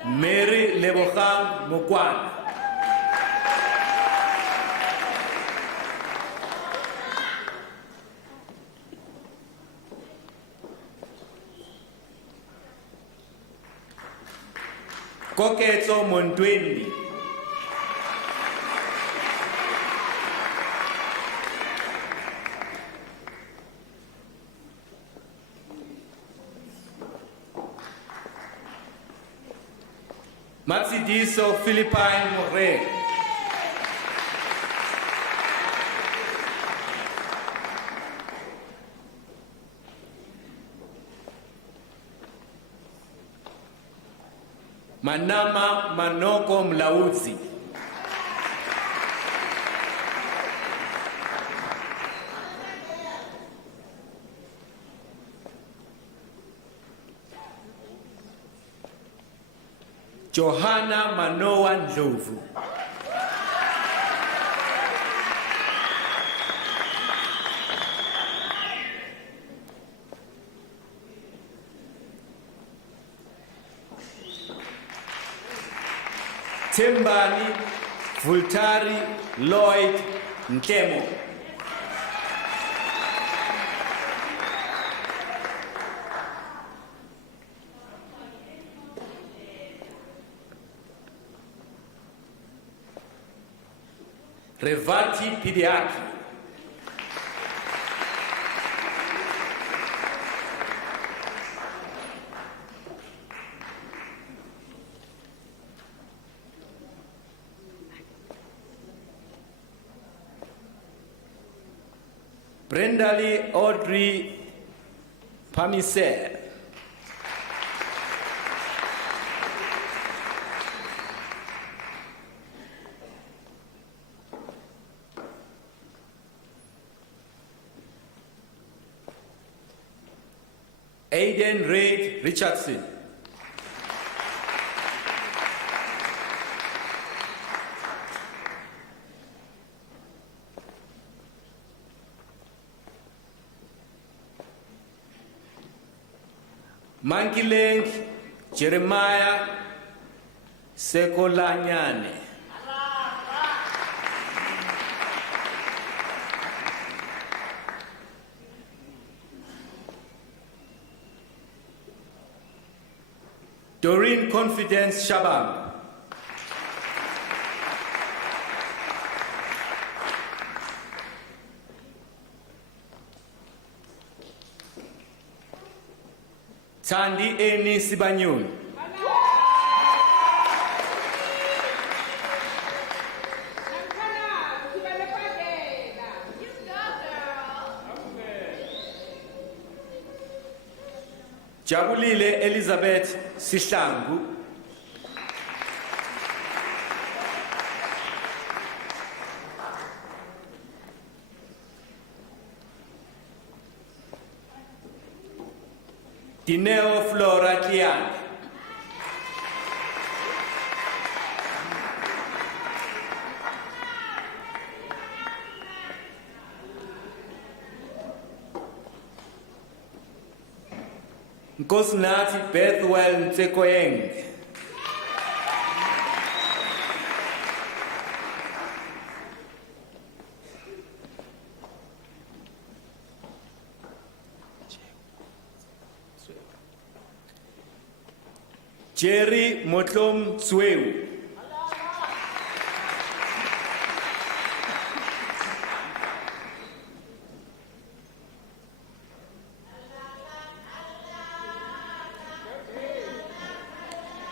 Mary Lebohang Mukwana. Koketso Montwendi. Matsidiso Philippine More. Manama Manoko Mlaudzi. Johanna Manoa Ndlovu. Tembani Vultari Lloyd Nkemo. Revati Pidiaki. Brendali Audrey Pamiser. Aiden Reid Richardson. Mankileng Jeremiah Sekolanyane. Doreen Confidence Shabam. Tandi Eni Sibanyun. Jabulile Elizabeth Sihlangu. Dineo Flora Kian. Nkosinathi Bethwell Ntsekoeng. Jerry Motlom Tsweu.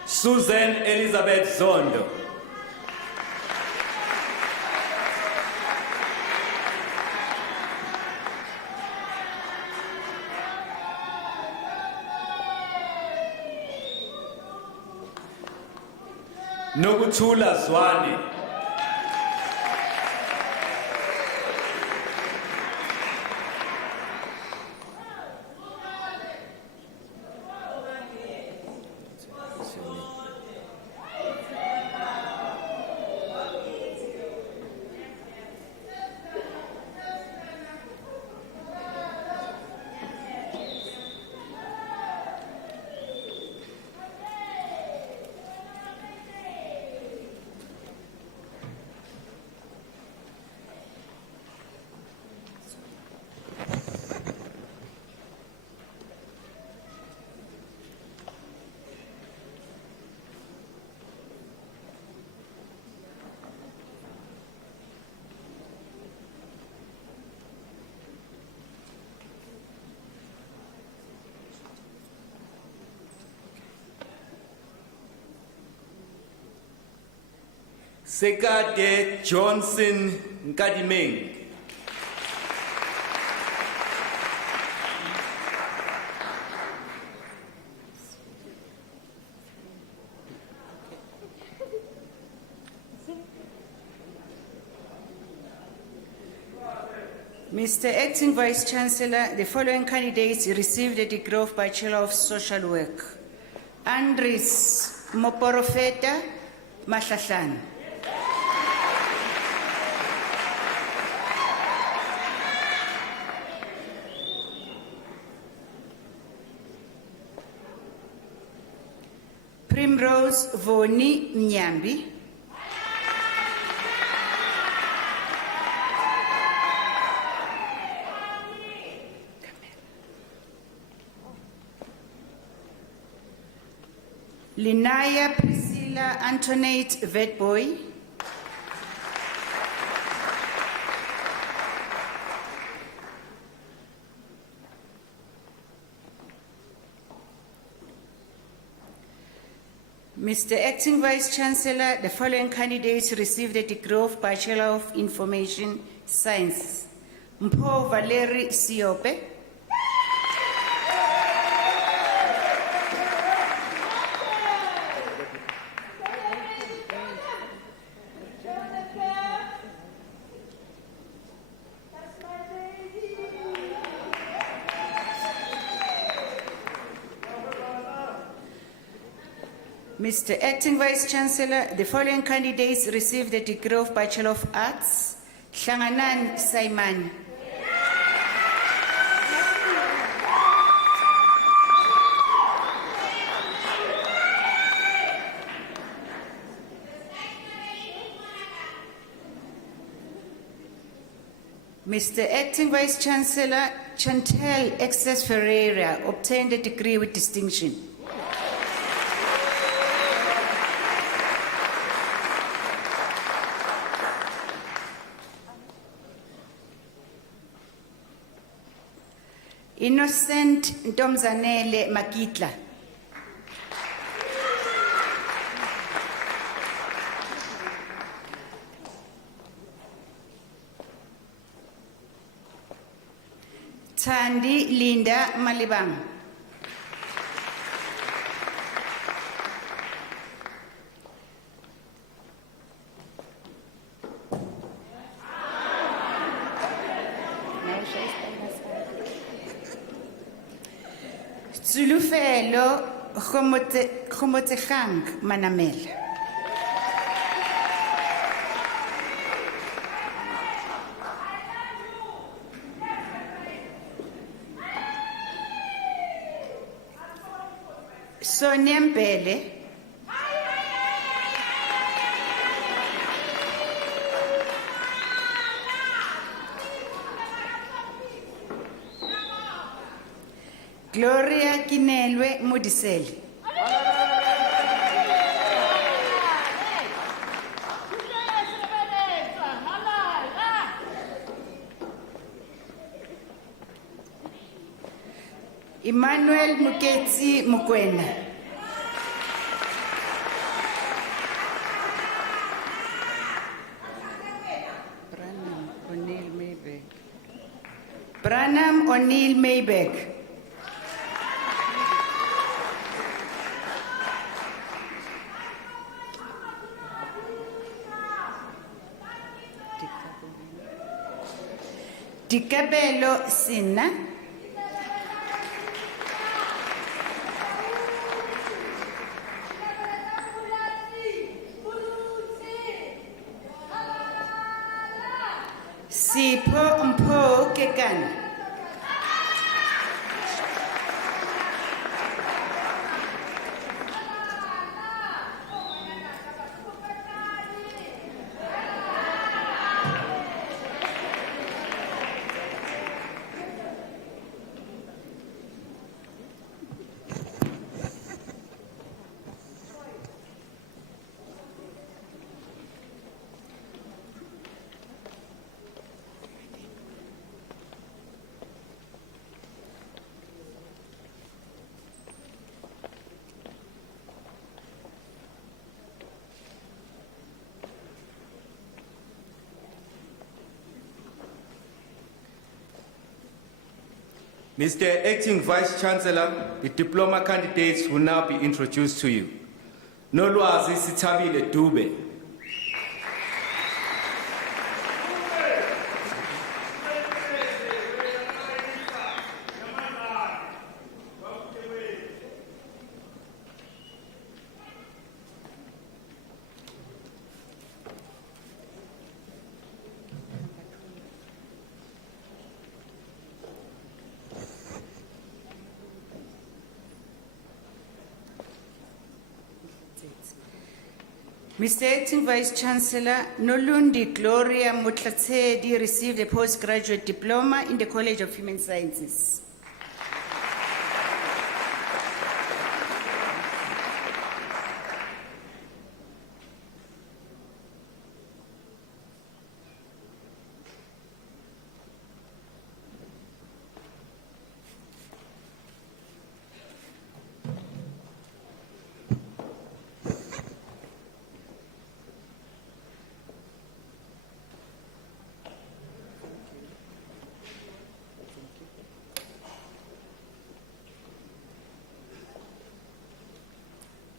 Susan Elizabeth Zondo. Nokuthula Zwane. Sekade Johnson Nkadimeng. Mr. Acting Vice Chancellor, the following candidates received a degree of Bachelor of Social Work. Andres Moporofeta Mahlahlan. Primrose Voni Nyambi. Linaya Priscilla Antoinette Vetboy. Mr. Acting Vice Chancellor, the following candidates received a degree of Bachelor of Information Science. Mpho Valerie Siope. Mr. Acting Vice Chancellor, the following candidates received the degree of Bachelor of Arts. Hlanganan Simon. Mr. Acting Vice Chancellor, Chantel Excess Ferreira obtained a degree with distinction. Innocent Ntomzanele Makitla. Thandi Linda Malibang. Zulufelo Khomotsehang Manamela. Sonia Mbele. Gloria Kinelwe Modiseli. Emmanuel Muketsi Mukwena. Branham O'Neill Maybeck. Dikabelo Sinna. Sipho Mpho Kekana. Mr. Acting Vice Chancellor, the diploma candidates will now be introduced to you. Nolwazi Sithabile Dube. Mr. Acting Vice Chancellor, Nolundi Gloria Mutlatsedi received a postgraduate diploma in the College of Human Sciences.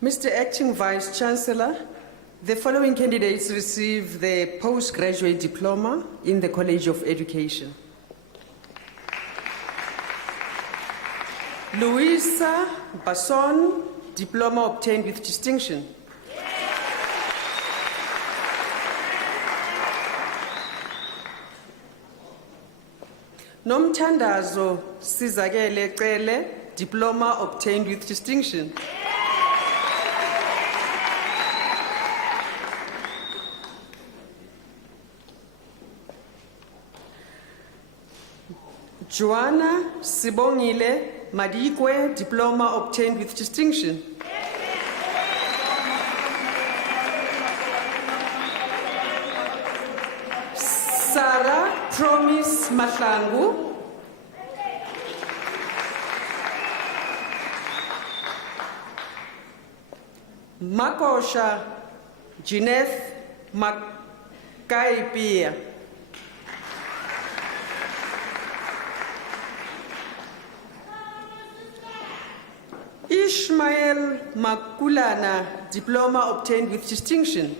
Mr. Acting Vice Chancellor, the following candidates receive the postgraduate diploma in the College of Education. Luisa Basson, diploma obtained with distinction. Nomthandazo Sizakele Cele, diploma obtained with distinction. Joanna Sibongile Madikwe, diploma obtained with distinction. Sarah Promise Mahlangu. Makosha Gineth Makaipia. Ishmael Makulana, diploma obtained with distinction.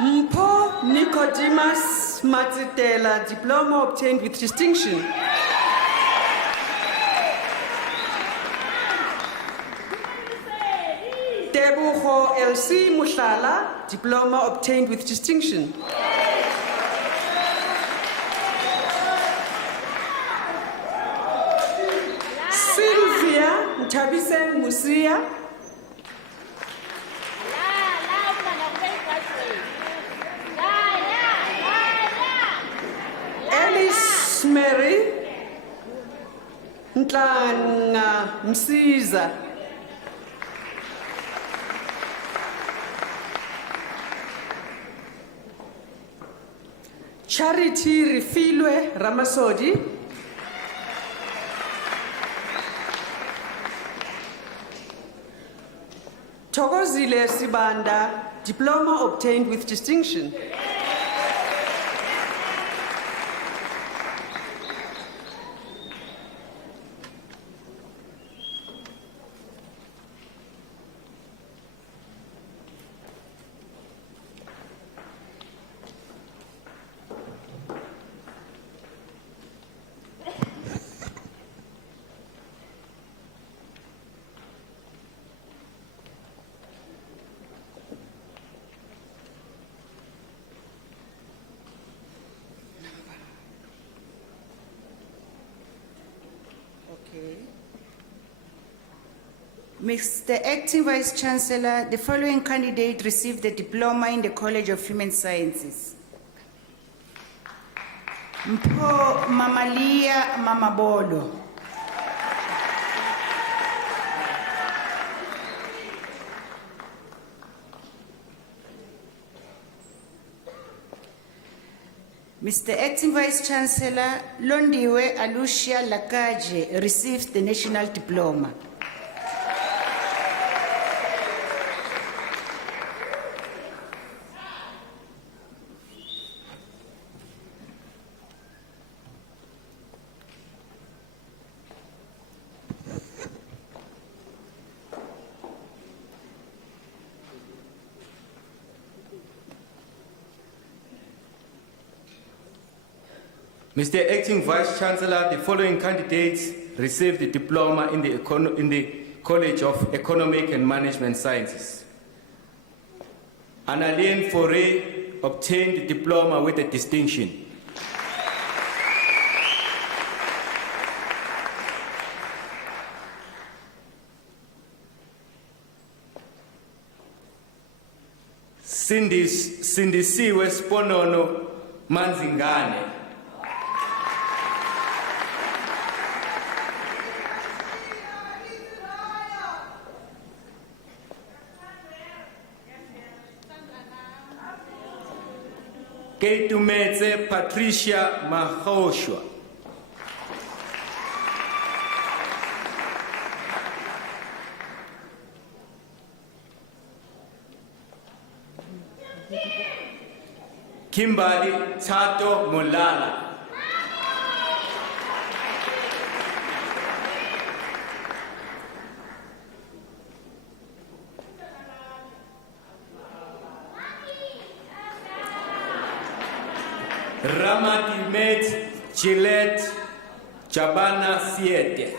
Mpo Nicodemus Matzitela, diploma obtained with distinction. Tebuho LC Mushala, diploma obtained with distinction. Tabisen Musia. Alice Mary Ntlanga Msiza. Charity Rifilwe Ramasodi. Thokozile Sibanda, diploma obtained with distinction. Mr. Acting Vice Chancellor, the following candidate received the diploma in the College of Human Sciences. Mpho Mamalia Mamabolo. Mr. Acting Vice Chancellor, Londiwe Alucia Lakaje receives the National Diploma. Mr. Acting Vice Chancellor, the following candidates received the diploma in the College of Economic and Management Sciences. Annalene Faure obtained the diploma with a distinction. Sindisiwe Sponono Manzingane. Keitumetse Patricia Mahoshwa. Kimberly Tato Molala. Ramatimet Gillette Jabana Siete.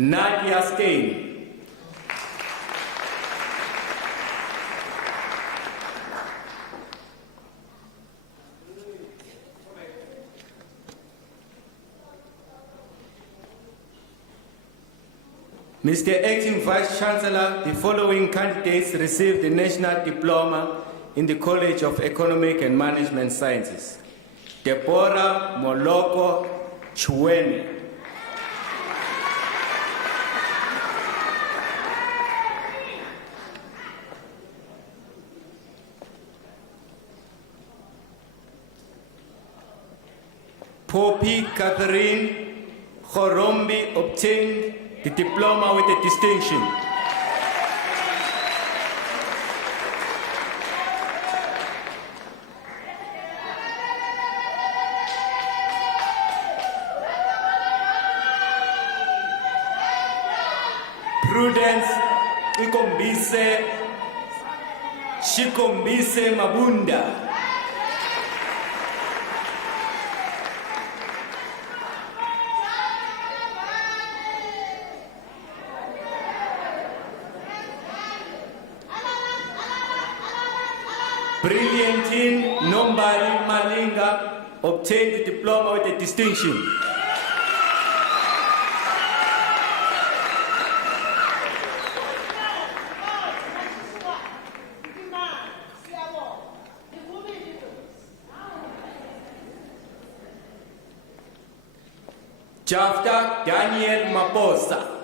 Nadia Stein. Mr. Acting Vice Chancellor, the following candidates received the National Diploma in the College of Economic and Management Sciences. Deborah Moloko Chwene. Poppy Catherine Khorombi obtained the diploma with a distinction. Prudence Shikombise Mabunda. Brilliantine Nombali Malinga obtained the diploma with a distinction. Jafta Daniel Maposa.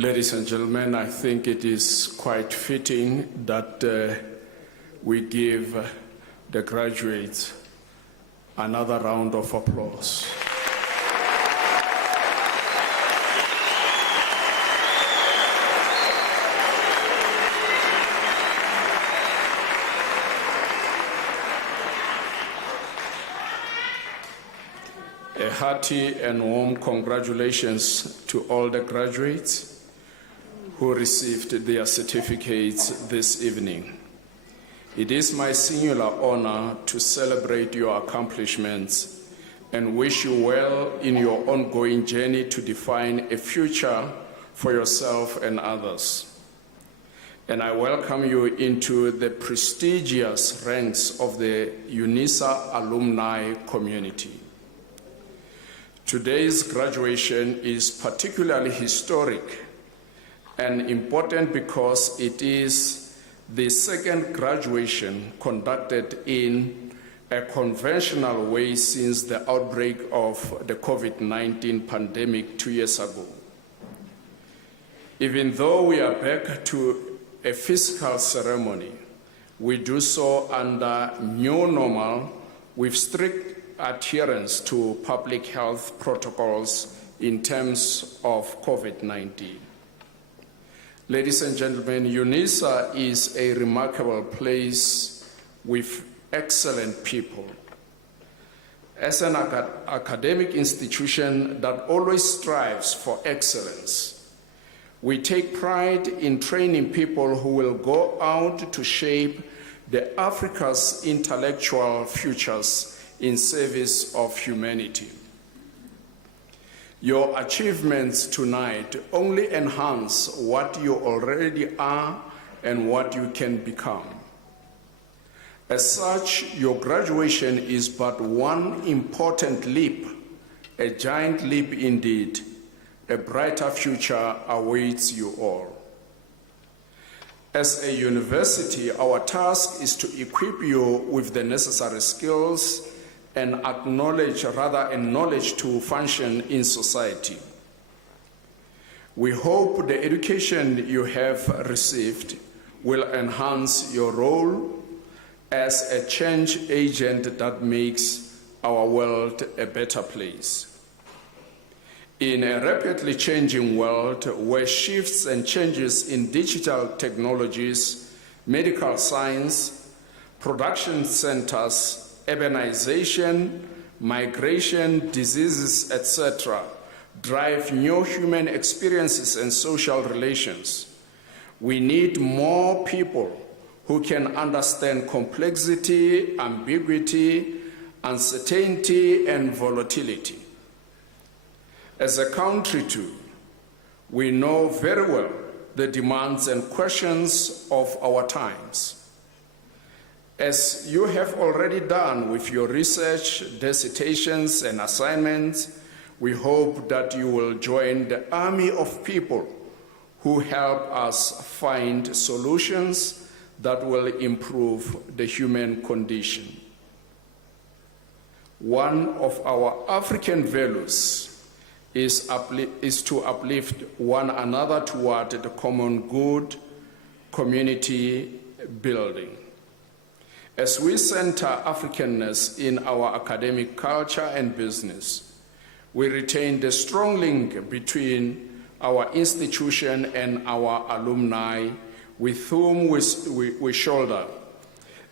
Ladies and gentlemen, I think it is quite fitting that we give the graduates another round of applause. A hearty and warm congratulations to all the graduates who received their certificates this evening. It is my singular honor to celebrate your accomplishments and wish you well in your ongoing journey to define a future for yourself and others. And I welcome you into the prestigious ranks of the Unisa alumni community. Today's graduation is particularly historic and important because it is the second graduation conducted in a conventional way since the outbreak of the COVID-19 pandemic 2 years ago. Even though we are back to a physical ceremony, we do so under new normal with strict adherence to public health protocols in terms of COVID-19. Ladies and gentlemen, Unisa is a remarkable place with excellent people. As an academic institution that always strives for excellence, we take pride in training people who will go out to shape the Africa's intellectual futures in service of humanity. Your achievements tonight only enhance what you already are and what you can become. As such, your graduation is but one important leap, a giant leap indeed. A brighter future awaits you all. As a university, our task is to equip you with the necessary skills and knowledge to function in society. We hope the education you have received will enhance your role as a change agent that makes our world a better place. In a rapidly changing world where shifts and changes in digital technologies, medical science, production centers, urbanization, migration, diseases, etc., drive new human experiences and social relations, we need more people who can understand complexity, ambiguity, uncertainty, and volatility. As a country too, we know very well the demands and questions of our times. As you have already done with your research, dissertations, and assignments, we hope that you will join the army of people who help us find solutions that will improve the human condition. One of our African values is to uplift one another toward the common good, community building. As we center Africanness in our academic culture and business, we retain the strong link between our institution and our alumni with whom we shoulder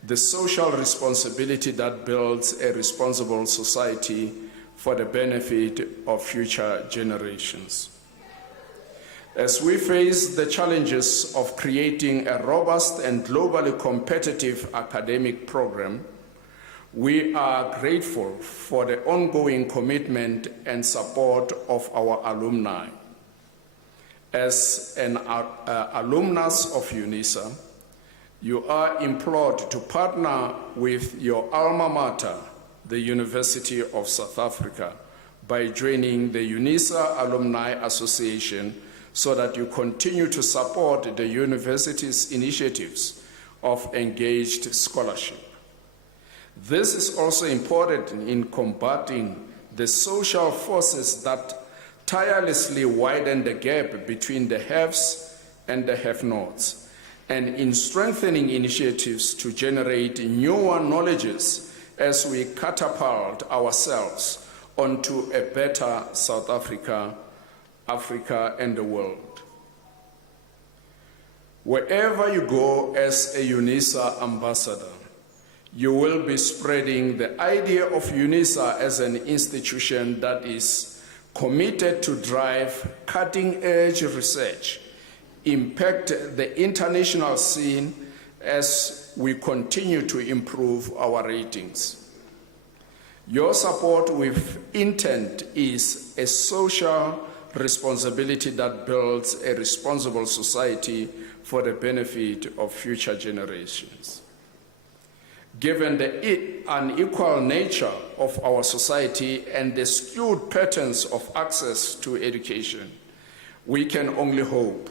the social responsibility that builds a responsible society for the benefit of future generations. As we face the challenges of creating a robust and globally competitive academic program, we are grateful for the ongoing commitment and support of our alumni. As an alumnus of Unisa, you are implored to partner with your alma mater, the University of South Africa, by joining the Unisa Alumni Association so that you continue to support the university's initiatives of engaged scholarship. This is also important in combating the social forces that tirelessly widen the gap between the haves and the have-nots, and in strengthening initiatives to generate newer knowledges as we catapult ourselves onto a better South Africa, Africa, and the world. Wherever you go as a Unisa ambassador, you will be spreading the idea of Unisa as an institution that is committed to drive cutting-edge research, impact the international scene as we continue to improve our ratings. Your support with intent is a social responsibility that builds a responsible society for the benefit of future generations. Given the unequal nature of our society and the skewed patterns of access to education, we can only hope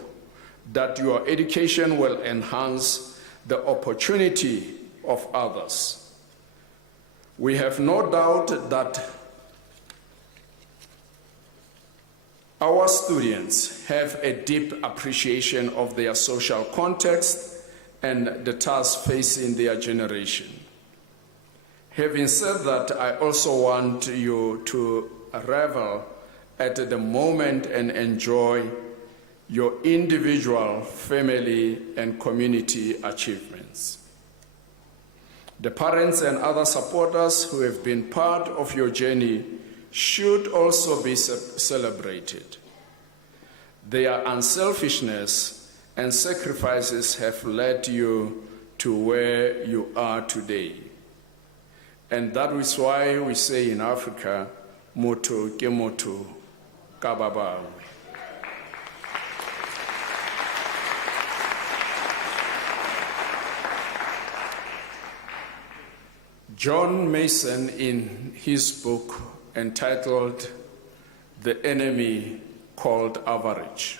that your education will enhance the opportunity of others. We have no doubt that our students have a deep appreciation of their social context and the tasks facing their generation. Having said that, I also want you to revel at the moment and enjoy your individual, family, and community achievements. The parents and other supporters who have been part of your journey should also be celebrated. Their unselfishness and sacrifices have led you to where you are today. And that is why we say in Africa, moto ke moto ka ba bangwe. John Mason, in his book entitled The Enemy Called Average,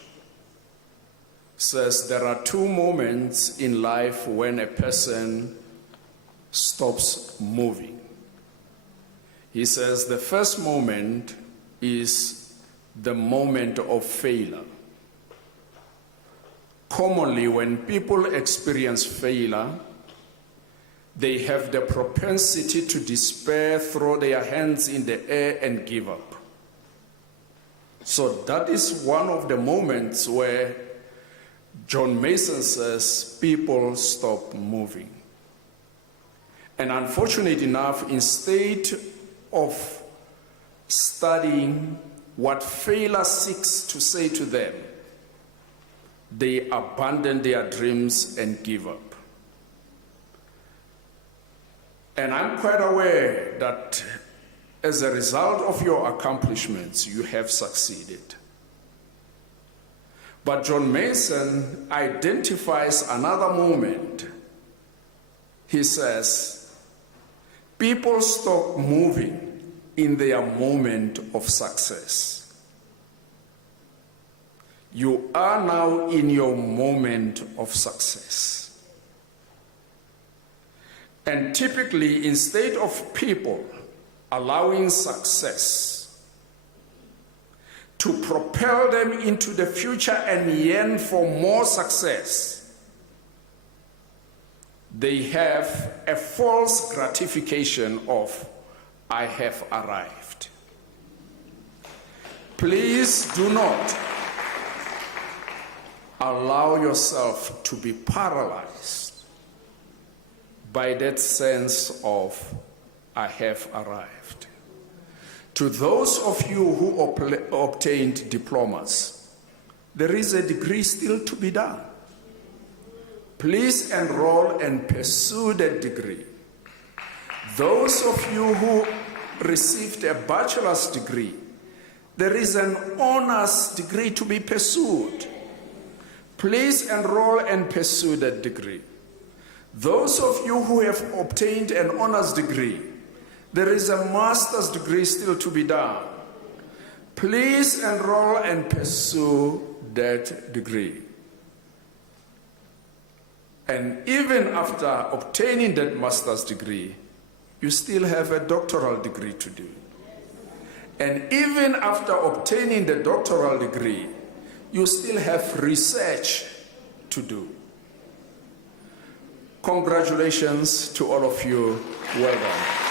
says there are two moments in life when a person stops moving. He says the first moment is the moment of failure. Commonly, when people experience failure, they have the propensity to despair, throw their hands in the air, and give up. So that is one of the moments where John Mason says people stop moving. And unfortunately enough, instead of studying what failure seeks to say to them, they abandon their dreams and give up. And I'm quite aware that as a result of your accomplishments, you have succeeded. But John Mason identifies another moment. He says, people stop moving in their moment of success. You are now in your moment of success. And typically, instead of people allowing success to propel them into the future and yearn for more success, they have a false gratification of, I have arrived. Please do not allow yourself to be paralyzed by that sense of, I have arrived. To those of you who obtained diplomas, there is a degree still to be done. Please enroll and pursue that degree. Those of you who received a bachelor's degree, there is an honors degree to be pursued. Please enroll and pursue that degree. Those of you who have obtained an honors degree, there is a master's degree still to be done. Please enroll and pursue that degree. And even after obtaining that master's degree, you still have a doctoral degree to do. And even after obtaining the doctoral degree, you still have research to do. Congratulations to all of you. Well done.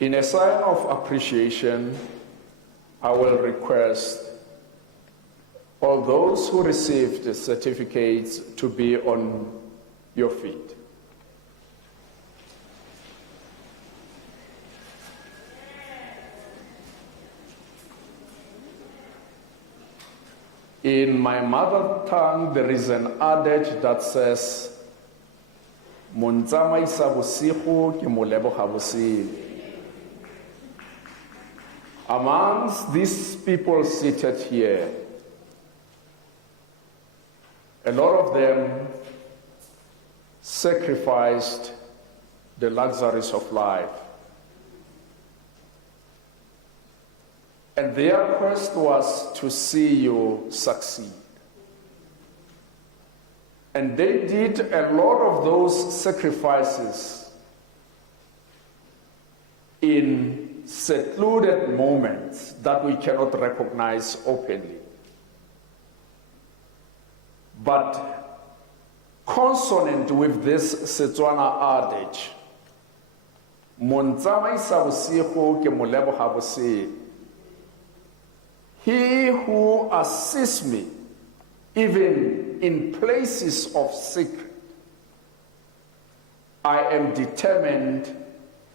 In a sign of appreciation, I will request all those who received the certificates to be on your feet. In my mother tongue, there is an adage that says, "Mo ntsamaisa bosigo ke mo leboga bosigo." Amongst these people seated here, a lot of them sacrificed the luxuries of life. And their quest was to see you succeed. And they did a lot of those sacrifices in secluded moments that we cannot recognize openly. But consonant with this Setswana adage, "Mo ntsamaisa bosigo ke mo leboga bosigo," he who assists me even in places of secret, I am determined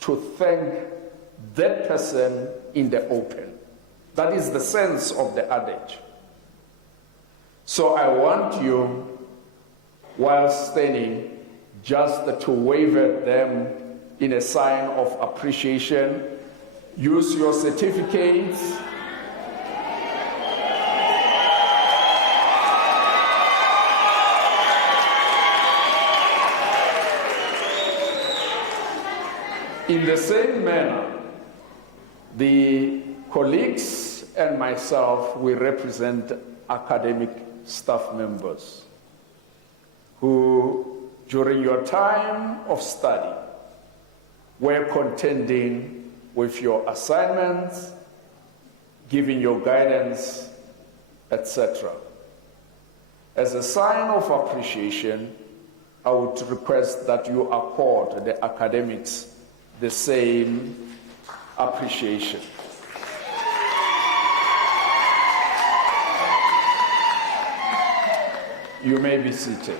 to thank that person in the open. That is the sense of the adage. So I want you, while standing, just to wave at them in a sign of appreciation. Use your certificates. In the same manner, the colleagues and myself, we represent academic staff members who, during your time of study, were contending with your assignments, giving your guidance, etc. As a sign of appreciation, I would request that you accord the academics the same appreciation. You may be seated.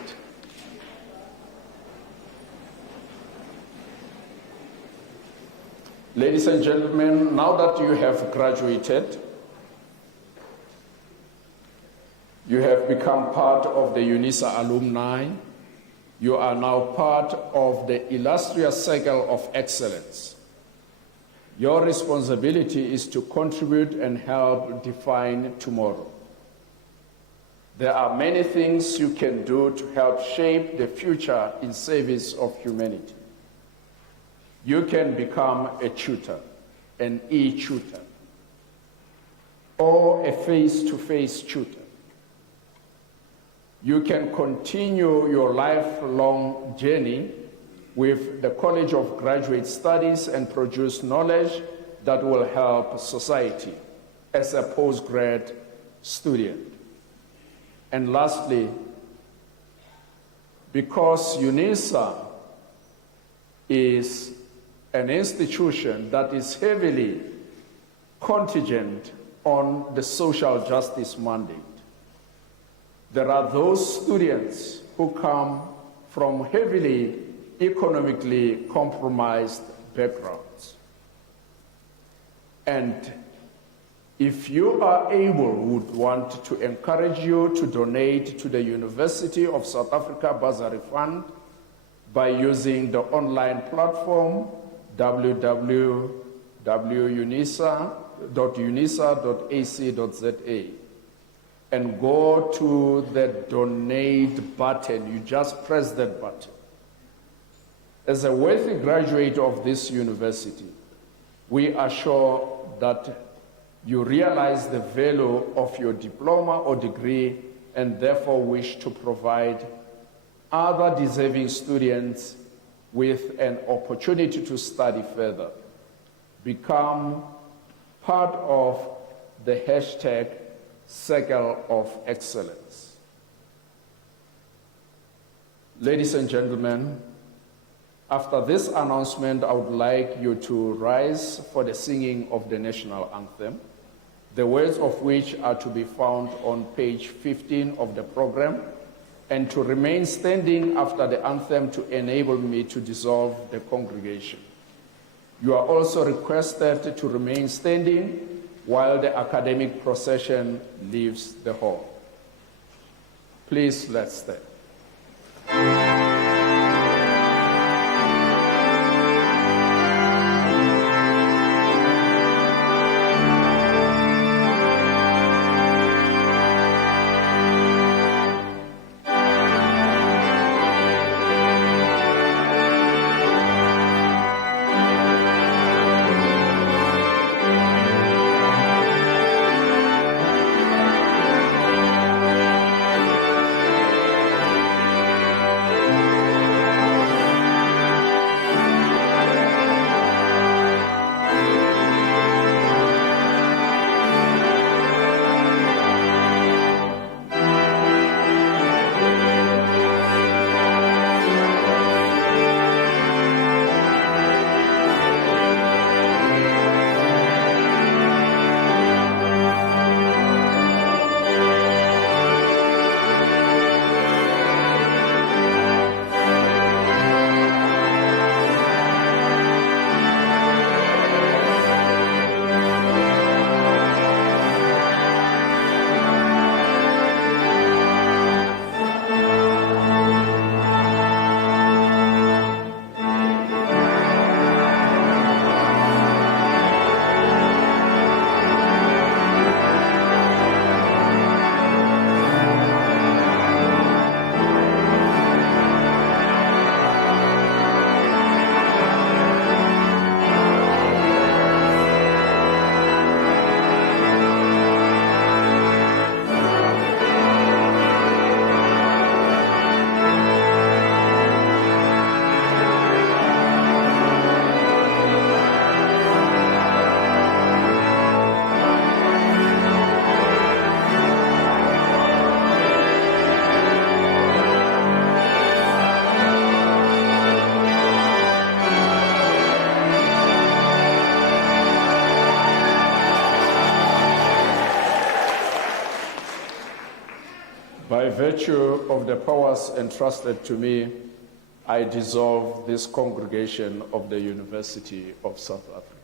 Ladies and gentlemen, now that you have graduated, you have become part of the Unisa alumni. You are now part of the illustrious circle of excellence. Your responsibility is to contribute and help define tomorrow. There are many things you can do to help shape the future in service of humanity. You can become a tutor, an e-tutor, or a face-to-face tutor. You can continue your lifelong journey with the College of Graduate Studies and produce knowledge that will help society as a postgrad student. And lastly, because Unisa is an institution that is heavily contingent on the social justice mandate, there are those students who come from heavily economically compromised backgrounds. And if you are able, would want to encourage you to donate to the University of South Africa Bursary Fund by using the online platform www.unisa.ac.za and go to the donate button. You just press that button. As a worthy graduate of this university, we are sure that you realize the value of your diploma or degree and therefore wish to provide other deserving students with an opportunity to study further. Become part of the hashtag Circle of Excellence. Ladies and gentlemen, after this announcement, I would like you to rise for the singing of the national anthem, the words of which are to be found on page 15 of the program, and to remain standing after the anthem to enable me to dissolve the congregation. You are also requested to remain standing while the academic procession leaves the hall. Please, let's stand. By virtue of the powers entrusted to me, I dissolve this congregation of the University of South Africa.